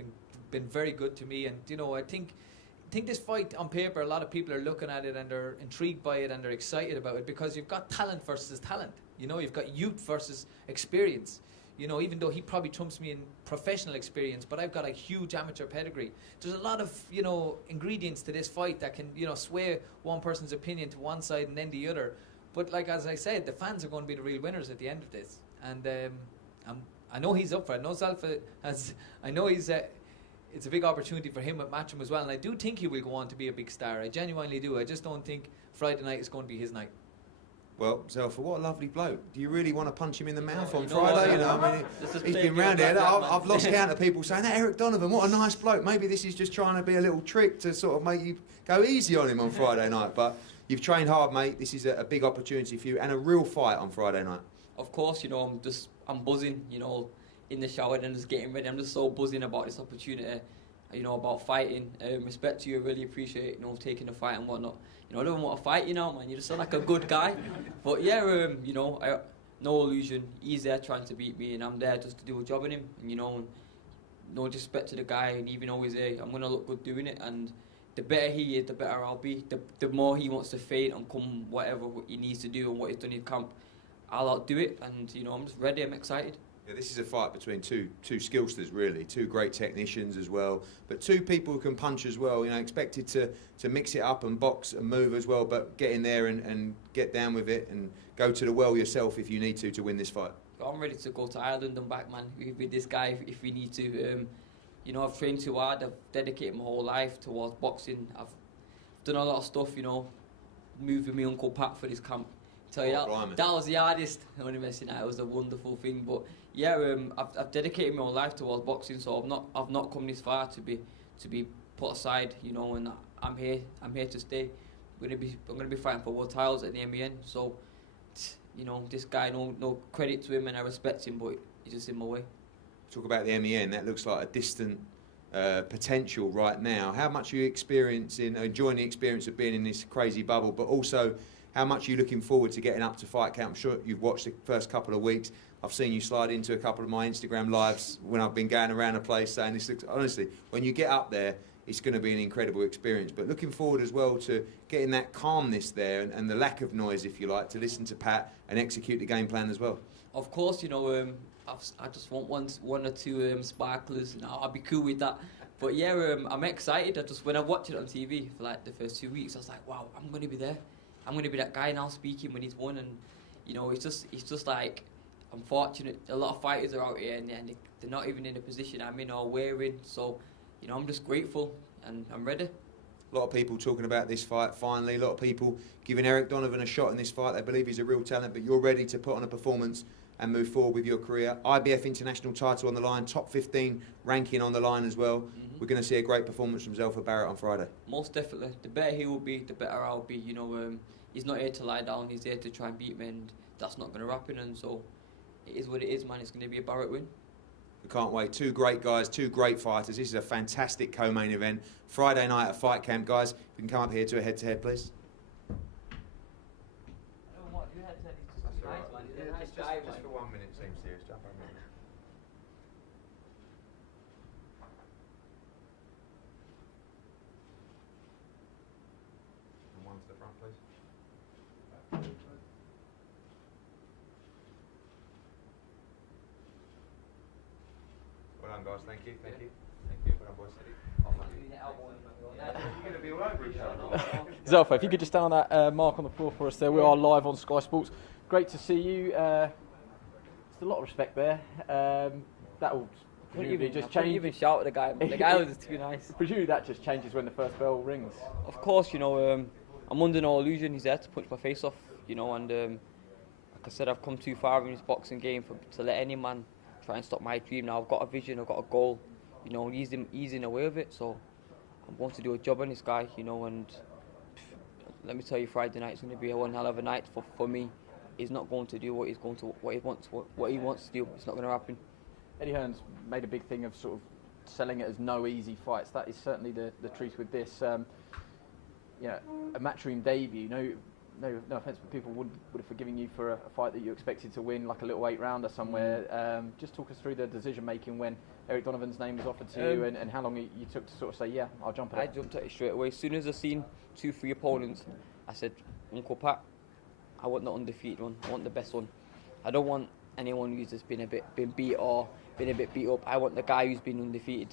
been very good to me. And, I think this fight on paper, a lot of people are looking at it and they're intrigued by it and they're excited about it, because you've got talent versus talent. You've got youth versus experience. Even though he probably trumps me in professional experience, but I've got a huge amateur pedigree. There's a lot of, ingredients to this fight that can, sway one person's opinion to one side and then the other. But as I said, the fans are going to be the real winners at the end of this. And I know he's up for it. I know Zelfa has. I know he's. It's a big opportunity for him at Matchroom as well. And I do think he will go on to be a big star. I genuinely do. I just don't think Friday night is going to be his night. Well, Zelfa, what a lovely bloke. Do you really want to punch him in the mouth on Friday? He's been round here. I've lost count of people saying, that Eric Donovan, what a nice bloke. Maybe this is just trying to be a little trick to sort of make you go easy on him on Friday night. But you've trained hard, mate. This is a big opportunity for you and a real fight on Friday night. Of course, I'm buzzing, in the shower and just getting ready. I'm just so buzzing about this opportunity, about fighting. Respect to you, I really appreciate, taking the fight and whatnot. I don't want to fight, man. You just sound like a good guy. But yeah, I, no illusion. He's there trying to beat me, and I'm there just to do a job on him. And, no disrespect to the guy, and even though he's there, I'm going to look good doing it. And the better he is, the better I'll be. The more he wants to fade and come whatever he needs to do and what he's done in camp, I'll outdo it. And, I'm just ready, I'm excited. Yeah, this is a fight between two skillsters, really, two great technicians as well, but two people who can punch as well. Expected to mix it up and box and move as well, but get in there and get down with it and go to the well yourself if you need to win this fight. I'm ready to go to Ireland and back, man, with this guy if we need to. I've trained too hard. I've dedicated my whole life towards boxing. I've done a lot of stuff, moved with my Uncle Pat for this camp. Tell you that was the hardest. Only messing out. It was a wonderful thing, but yeah, I've dedicated my whole life towards boxing, so I've not come this far to be put aside, and I'm here to stay. I'm gonna be fighting for world titles at the MEN. So, this guy, no credit to him, and I respect him, but he's just in my way. Talk about the MEN. That looks like a distant potential right now. How much are you enjoying the experience of being in this crazy bubble, but also how much are you looking forward to getting up to fight camp? I'm sure you've watched the first couple of weeks. I've seen you slide into a couple of my Instagram lives when I've been going around the place saying this looks, honestly, when you get up there, it's going to be an incredible experience. But looking forward as well to getting that calmness there and the lack of noise, if you like, to listen to Pat and execute the game plan as well. Of course, I just want one or two sparklers, and I'll be cool with that. But yeah, I'm excited. When I watched it on TV for like the first 2 weeks, I was like, wow, I'm going to be there. I'm going to be that guy now speaking when he's won. And, it's just like, I'm fortunate. A lot of fighters are out here and they're not even in the position I'm in or we're in. So, I'm just grateful and I'm ready. A lot of people talking about this fight finally. A lot of people giving Eric Donovan a shot in this fight. They believe he's a real talent, but you're ready to put on a performance and move forward with your career. IBF international title on the line, top 15 ranking on the line as well. We're going to see a great performance from Zelfa Barrett on Friday. Most definitely. The better he will be, the better I'll be. You know, he's not here to lie down. He's here to try and beat me, and that's not going to happen. And so, it is what it is, man. It's going to be a Barrett win. We can't wait. Two great guys, two great fighters. This is a fantastic co-main event. Friday night at Fight Camp, guys. If you can come up here to a head-to-head, please. Just for 1 minute, seems serious. Jump over a minute. And one to the front, please. Well done, guys. Thank you. Thank you. Thank you. Well done, boys. You're going to be all over each other. Zelfa, if you could just down that mark on the floor for us there. We are live on Sky Sports. Great to see you. There's a lot of respect there. That will presumably just change. Even shout at the guy. The guy was too nice. Presumably that just changes when the first bell rings. Of course, you know, I'm under no illusion he's there to punch my face off, you know, and like I said, I've come too far in this boxing game to let any man try and stop my dream. Now I've got a vision, I've got a goal, you know, he's in the way of it, so I'm going to do a job on this guy, you know, and let me tell you, Friday night's going to be a one hell of a night for me. He's not going to do what he wants to do. It's not going to happen. Eddie Hearn's made a big thing of sort of selling it as no easy fights. That is certainly the truth with this. You know, a matchroom debut. No offence, but people would have forgiven you for a fight that you expected to win, like a little 8-rounder somewhere. Just talk us through the decision making when Eric Donovan's name was offered to you, and how long you took to sort of say, yeah, I'll jump at it. I jumped at it straight away. As soon as I seen 2-3 opponents, I said, Uncle Pat, I want the undefeated one. I want the best one. I don't want anyone who's just been a bit beat or been a bit beat up. I want the guy who's been undefeated.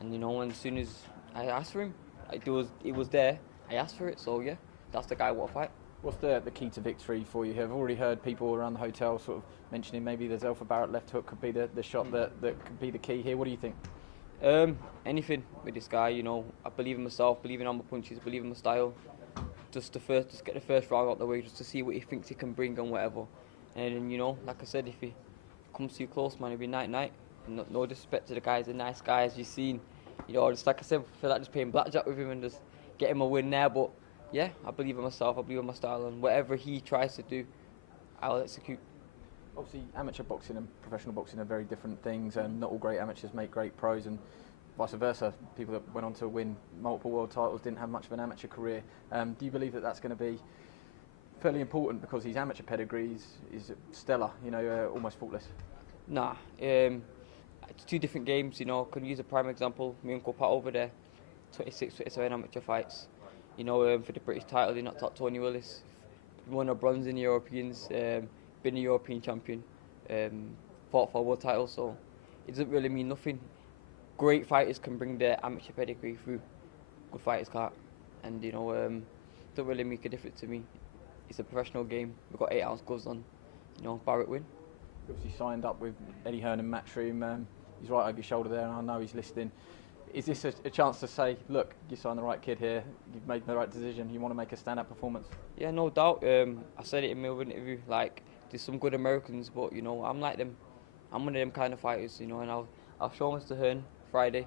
And you know, and as soon as I asked for him, it was there. I asked for it, so yeah, that's the guy I want to fight. What's the key to victory for you? I've already heard people around the hotel sort of mentioning maybe the Zelfa Barrett left hook could be the shot that could be the key here. What do you think? Anything with this guy, you know. I believe in myself, believe in my punches, believe in my style. Just get the first round out the way, just to see what he thinks he can bring and whatever. And then, you know, like I said, if he comes too close, man, it'll be night. No disrespect to the guy, he's a nice guy, as you've seen. You know, just like I said, I feel like just playing blackjack with him and just get him a win there. But yeah, I believe in myself, I believe in my style, and whatever he tries to do, I'll execute. Obviously, amateur boxing and professional boxing are very different things, and not all great amateurs make great pros, and vice versa. People that went on to win multiple world titles didn't have much of an amateur career. Do you believe that that's going to be fairly important because his amateur pedigree is stellar, you know, almost faultless? Nah, it's two different games, you know. Can use a prime example. Me and Uncle Pat over there, 26, 27 amateur fights. You know, for the British title, he knocked out Tony Willis, won a bronze in the Europeans, been a European champion, fought for a world title, so it doesn't really mean nothing. Great fighters can bring their amateur pedigree through, good fighters can't, and you know, don't really make a difference to me. It's a professional game, we've got 8-ounce gloves on, you know, Barrett win. You obviously signed up with Eddie Hearn and Matchroom, he's right over your shoulder there, and I know he's listening. Is this a chance to say, look, you signed the right kid here, you've made the right decision, you want to make a stand-up performance? Yeah, no doubt. I said it in my interview, like, there's some good Americans, but, you know, I'm like them. I'm one of them kind of fighters, you know, and I'll show Mr. Hearn Friday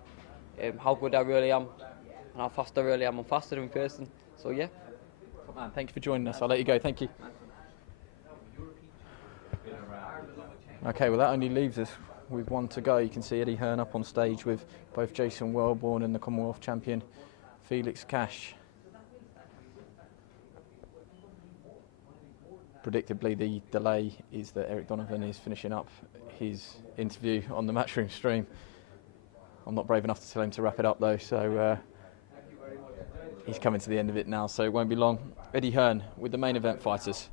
how good I really am and how fast I really am. I'm faster in person, so yeah. Man, thank you for joining us. I'll let you go. Thank you. Okay, well, that only leaves us with one to go. You can see Eddie Hearn up on stage with both Jason Welborn and the Commonwealth champion Felix Cash. Predictably, the delay is that Eric Donovan is finishing up his interview on the Matchroom stream. I'm not brave enough to tell him to wrap it up though, so he's coming to the end of it now, so it won't be long. Eddie Hearn with the main event fighters.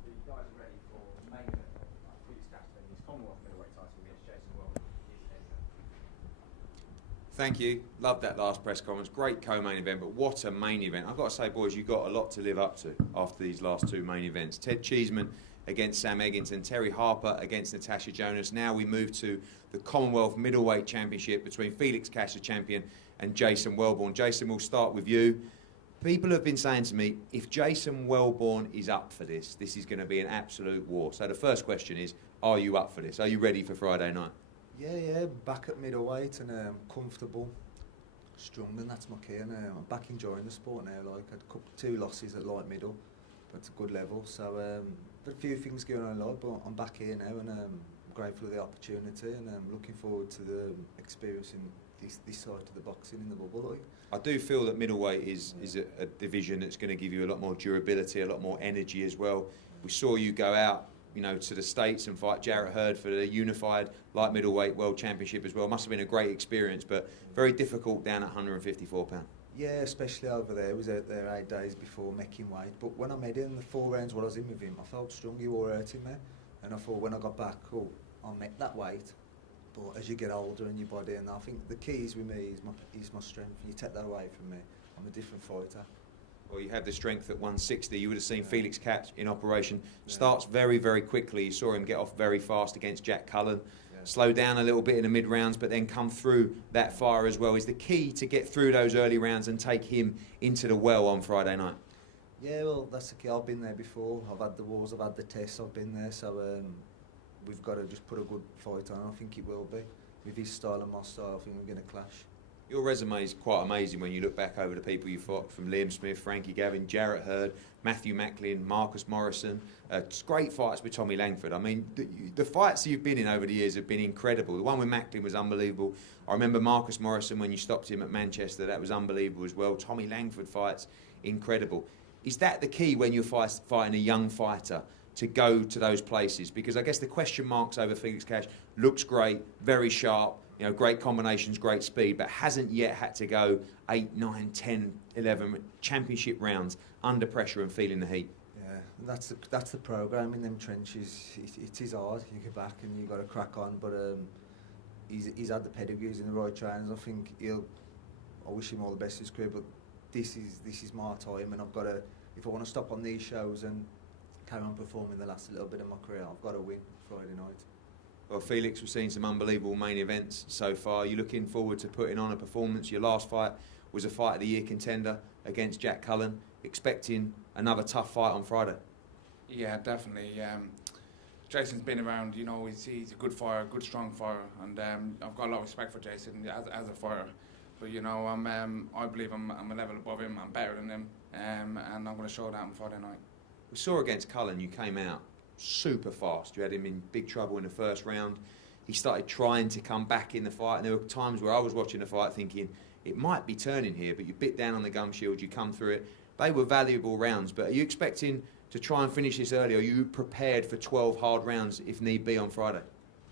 Thank you. Love that last press conference. Great co-main event, but what a main event. I've got to say, boys, you've got a lot to live up to after these last two main events. Ted Cheeseman against Sam Eggington, Terry Harper against Natasha Jonas. Now we move to the Commonwealth Middleweight Championship between Felix Cash, the champion, and Jason Welborn. Jason, we'll start with you. People have been saying to me, if Jason Welborn is up for this, this is going to be an absolute war. So the first question is, are you up for this? Are you ready for Friday night? Yeah, back at middleweight and comfortable, strong, and that's my key. And I'm back enjoying the sport now. Like, I had 2 losses at light middle, but it's a good level. So, but a few things going on, like, but I'm back here now, and I'm grateful for the opportunity, and I'm looking forward to the experiencing this side of the boxing in the bubble. Like. I do feel that middleweight is a division that's going to give you a lot more durability, a lot more energy as well. We saw you go out, you know, to the States and fight Jarrett Hurd for the unified light middleweight world championship as well. Must have been a great experience, but very difficult down at 154 pound. Yeah, especially over there. I was out there 8 days before making weight. But when I met him, the 4 rounds what I was in with him, I felt strong. He wore hurting me, and I thought when I got back, oh, I met that weight. But as you get older in your body, and I think the keys with me is my strength. You take that away from me, I'm a different fighter. Well, you have the strength at 160. You would have seen Felix Cash in operation. Starts very, very quickly. You saw him get off very fast against Jack Cullen. Slow down a little bit in the mid-rounds, but then come through that fire as well. Is the key to get through those early rounds and take him into the well on Friday night? Yeah, well, that's the key. I've been there before. I've had the wars, I've had the tests, I've been there. So we've got to just put a good fight on. I think it will be. With his style and my style, I think we're going to clash. Your resume is quite amazing when you look back over the people you fought, from Liam Smith, Frankie Gavin, Jarrett Hurd, Matthew Macklin, Marcus Morrison. Great fights with Tommy Langford. I mean, the fights you've been in over the years have been incredible. The one with Macklin was unbelievable. I remember Marcus Morrison when you stopped him at Manchester. That was unbelievable as well. Tommy Langford fights, incredible. Is that the key when you're fighting a young fighter, to go to those places? Because I guess the question marks over Felix Cash, looks great, very sharp, you know, great combinations, great speed, but hasn't yet had to go 8, 9, 10, 11 championship rounds under pressure and feeling the heat. Yeah, that's the programme in them trenches. It is hard. You get back and you've got to crack on, but he's had the pedigree, he's in the right trainers. I think I wish him all the best in his career, but this is my time, and I've got to, if I want to stop on these shows and carry on performing the last little bit of my career, I've got to win Friday night. Well, Felix, we've seen some unbelievable main events so far. You're looking forward to putting on a performance. Your last fight was a Fight of the Year contender against Jack Cullen. Expecting another tough fight on Friday? Yeah, definitely. Jason's been around, you know, he's a good fighter, good strong fighter, and I've got a lot of respect for Jason as a fighter. But, you know, I believe I'm a level above him, I'm better than him, and I'm going to show that on Friday night. We saw against Cullen, you came out super fast. You had him in big trouble in the first round. He started trying to come back in the fight, and there were times where I was watching the fight thinking, it might be turning here, but you bit down on the gum shield, you come through it. They were valuable rounds, but are you expecting to try and finish this early? Are you prepared for 12 hard rounds if need be on Friday?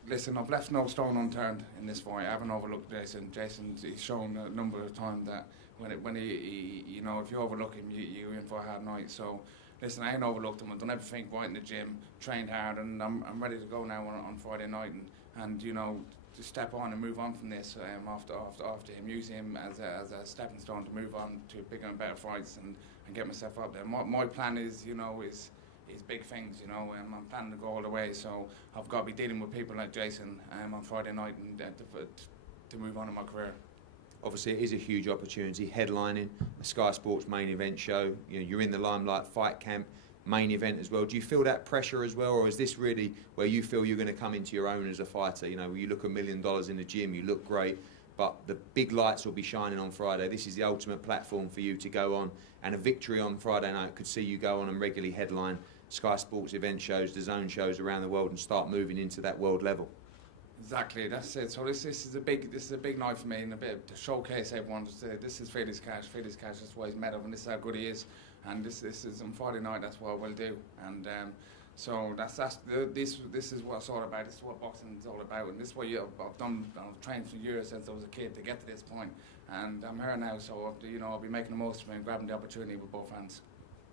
Listen, I've left no stone unturned in this fight. I haven't overlooked Jason. He's shown a number of times that when he you know, if you overlook him, you're in for a hard night. So, listen, I ain't overlooked him. I've done everything right in the gym, trained hard, and I'm ready to go now on Friday night and you know, to step on and move on from this after him, use him as a stepping stone to move on to bigger and better fights and get myself up there. My plan is, you know, is big things, you know, and I'm planning to go all the way. So I've got to be dealing with people like Jason on Friday night and to move on in my career. Obviously, it is a huge opportunity, headlining a Sky Sports main event show. You know, you're in the limelight, fight camp, main event as well. Do you feel that pressure as well, or is this really where you feel you're going to come into your own as a fighter? You know, you look $1 million in the gym, you look great, but the big lights will be shining on Friday. This is the ultimate platform for you to go on, and a victory on Friday night could see you go on and regularly headline Sky Sports event shows, the zone shows around the world, and start moving into that world level. Exactly, that's it. So this is a big night for me, and a bit to showcase everyone. This is Felix Cash. Felix Cash, that's why he's met up, and this is how good he is. And this is on Friday night. That's what we'll do. And so this is what it's all about. This is what boxing is all about. And this is what I've trained for years since I was a kid to get to this point. And I'm here now, so you know, I'll be making the most of it and grabbing the opportunity with both hands.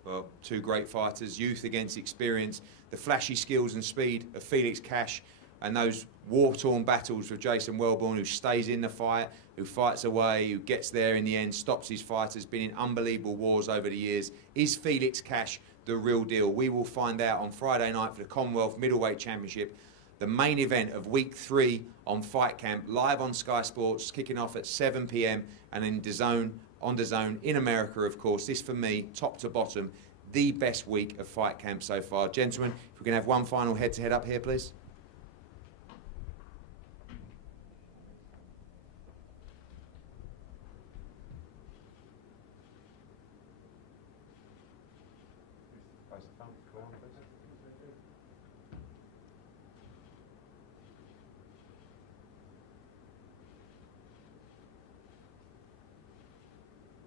Well, two great fighters, youth against experience, the flashy skills and speed of Felix Cash, and those war-torn battles with Jason Welborn, who stays in the fight, who fights away, who gets there in the end, stops his fighters, been in unbelievable wars over the years. Is Felix Cash the real deal? We will find out on Friday night for the Commonwealth Middleweight Championship, the main event of Week 3 on Fight Camp, live on Sky Sports, kicking off at 7 p.m, and in DAZN on DAZN in America, of course. This, for me, top to bottom, the best week of fight camp so far. Gentlemen, if we can have one final head-to-head up here, please.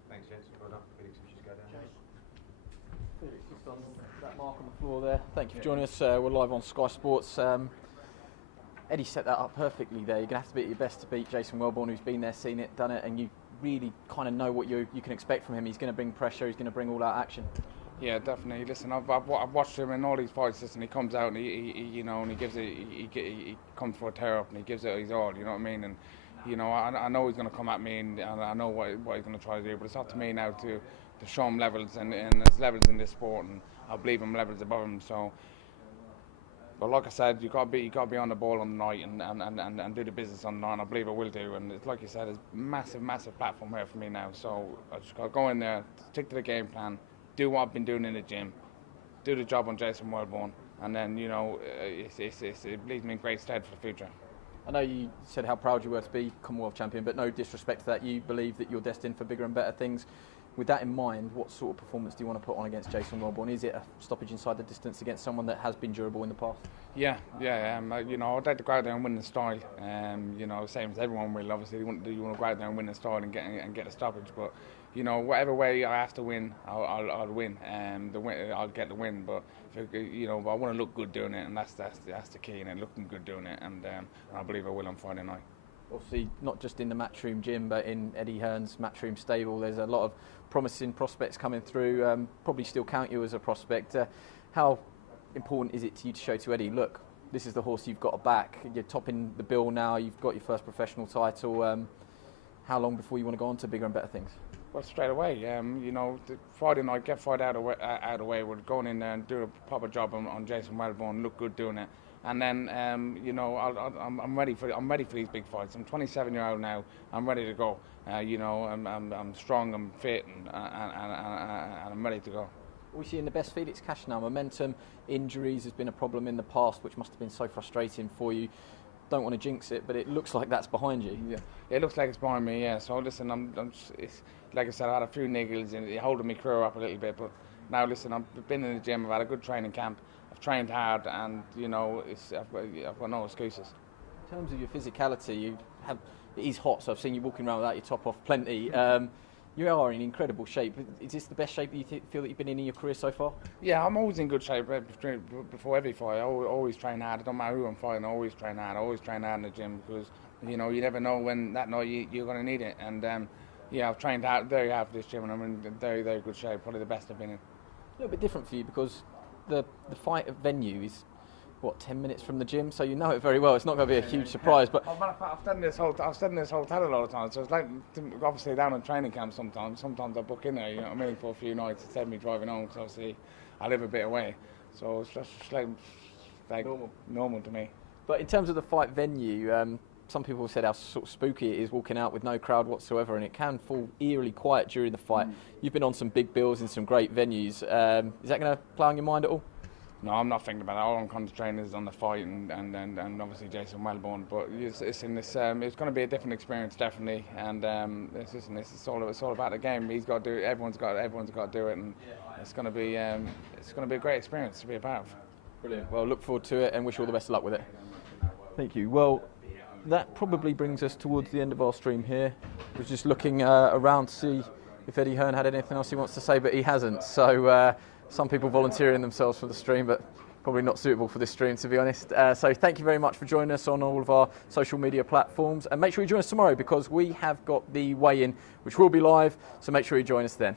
Thanks, gents. Well done. Felix, we should go down. Felix, just on that mark on the floor there. Thank you for joining us. We're live on Sky Sports. Eddie set that up perfectly there. You're going to have to be at your best to beat Jason Welborn, who's been there, seen it, done it, and you really kind of know what you can expect from him. He's going to bring pressure. He's going to bring all out action. Yeah, definitely. Listen, I've watched him in all these fights. Listen, he comes out and he you know, and he gives it. He comes for a tear up and he gives it his all. You know what I mean? And you know, I know he's going to come at me, and I know what he's going to try to do. But it's up to me now to show him levels, and there's levels in this sport, and I believe him levels above him. So. But like I said, you got to be on the ball on the night and do the business on the night. And I believe I will do. And it's like you said, it's massive platform here for me now. So I just got to go in there, stick to the game plan, do what I've been doing in the gym, do the job on Jason Welborn, and then you know it leaves me in great stead for the future. I know you said how proud you were to be Commonwealth champion, but no disrespect to that. You believe that you're destined for bigger and better things. With that in mind, what sort of performance do you want to put on against Jason Welborn? Is it a stoppage inside the distance against someone that has been durable in the past? Yeah. You know, I'd like to go out there and win the style. You know, same as everyone will. Obviously, you want to go out there and win the style and get a stoppage. But you know, whatever way I have to win, I'll win. I'll get the win. But you know, I want to look good doing it, and that's the key. And looking good doing it, and I believe I will on Friday night. Obviously, not just in the Matchroom gym, but in Eddie Hearn's Matchroom stable, there's a lot of promising prospects coming through. Probably still count you as a prospect. How important is it to you to show to Eddie, look, this is the horse you've got to back. You're topping the bill now. You've got your first professional title. How long before you want to go on to bigger and better things? Well, straight away. You know, Friday night, get Friday out of the way. We're going in there and do a proper job on Jason Welborn, look good doing it. And then, you know, I'm ready for these big fights. I'm 27-year-old now. I'm ready to go. You know, I'm strong, I'm fit, and I'm ready to go. We see in the best Felix Cash now. Momentum, injuries has been a problem in the past, which must have been so frustrating for you. Don't want to jinx it, but it looks like that's behind you. Yeah, it looks like it's behind me. Yeah. So listen, it's, like I said, I had a few niggles and it holding my career up a little bit. But now listen, I've been in the gym. I've had a good training camp. I've trained hard, and you know, I've got no excuses. In terms of your physicality, it is hot. So I've seen you walking around without your top off plenty. You are in incredible shape. Is this the best shape you feel that you've been in your career so far? Yeah, I'm always in good shape before every fight. I always train hard. It don't matter who I'm fighting. I always train hard. I always train hard in the gym because you know you never know when that night you're going to need it. And yeah, I've trained very hard for this gym, and I'm in very good shape. Probably the best I've been in. A little bit different for you because the fight venue is, what, 10 minutes from the gym, so you know it very well. It's not going to be a huge surprise. But I've stayed in this hotel a lot of times, so it's like obviously down in training camp sometimes. Sometimes I book in there, you know what I mean, for a few nights instead of me driving home, because obviously I live a bit away, so it's just like normal to me. But in terms of the fight venue, some people have said how sort of spooky it is walking out with no crowd whatsoever, and it can fall eerily quiet during the fight. You've been on some big bills in some great venues. Is that going to play on your mind at all? No, I'm not thinking about that. All I'm concentrating is on the fight and obviously Jason Welborn. But it's going to be a different experience, definitely. And it's all about the game. He's got to do it. Everyone's got to do it, and it's going to be a great experience to be a part of. Brilliant. Well, look forward to it and wish you all the best of luck with it. Thank you. Well, that probably brings us towards the end of our stream here. We're just looking around to see if Eddie Hearn had anything else he wants to say, but he hasn't. So some people volunteering themselves for the stream, but probably not suitable for this stream, to be honest. So thank you very much for joining us on all of our social media platforms. And make sure you join us tomorrow because we have got the weigh-in, which will be live. So make sure you join us then.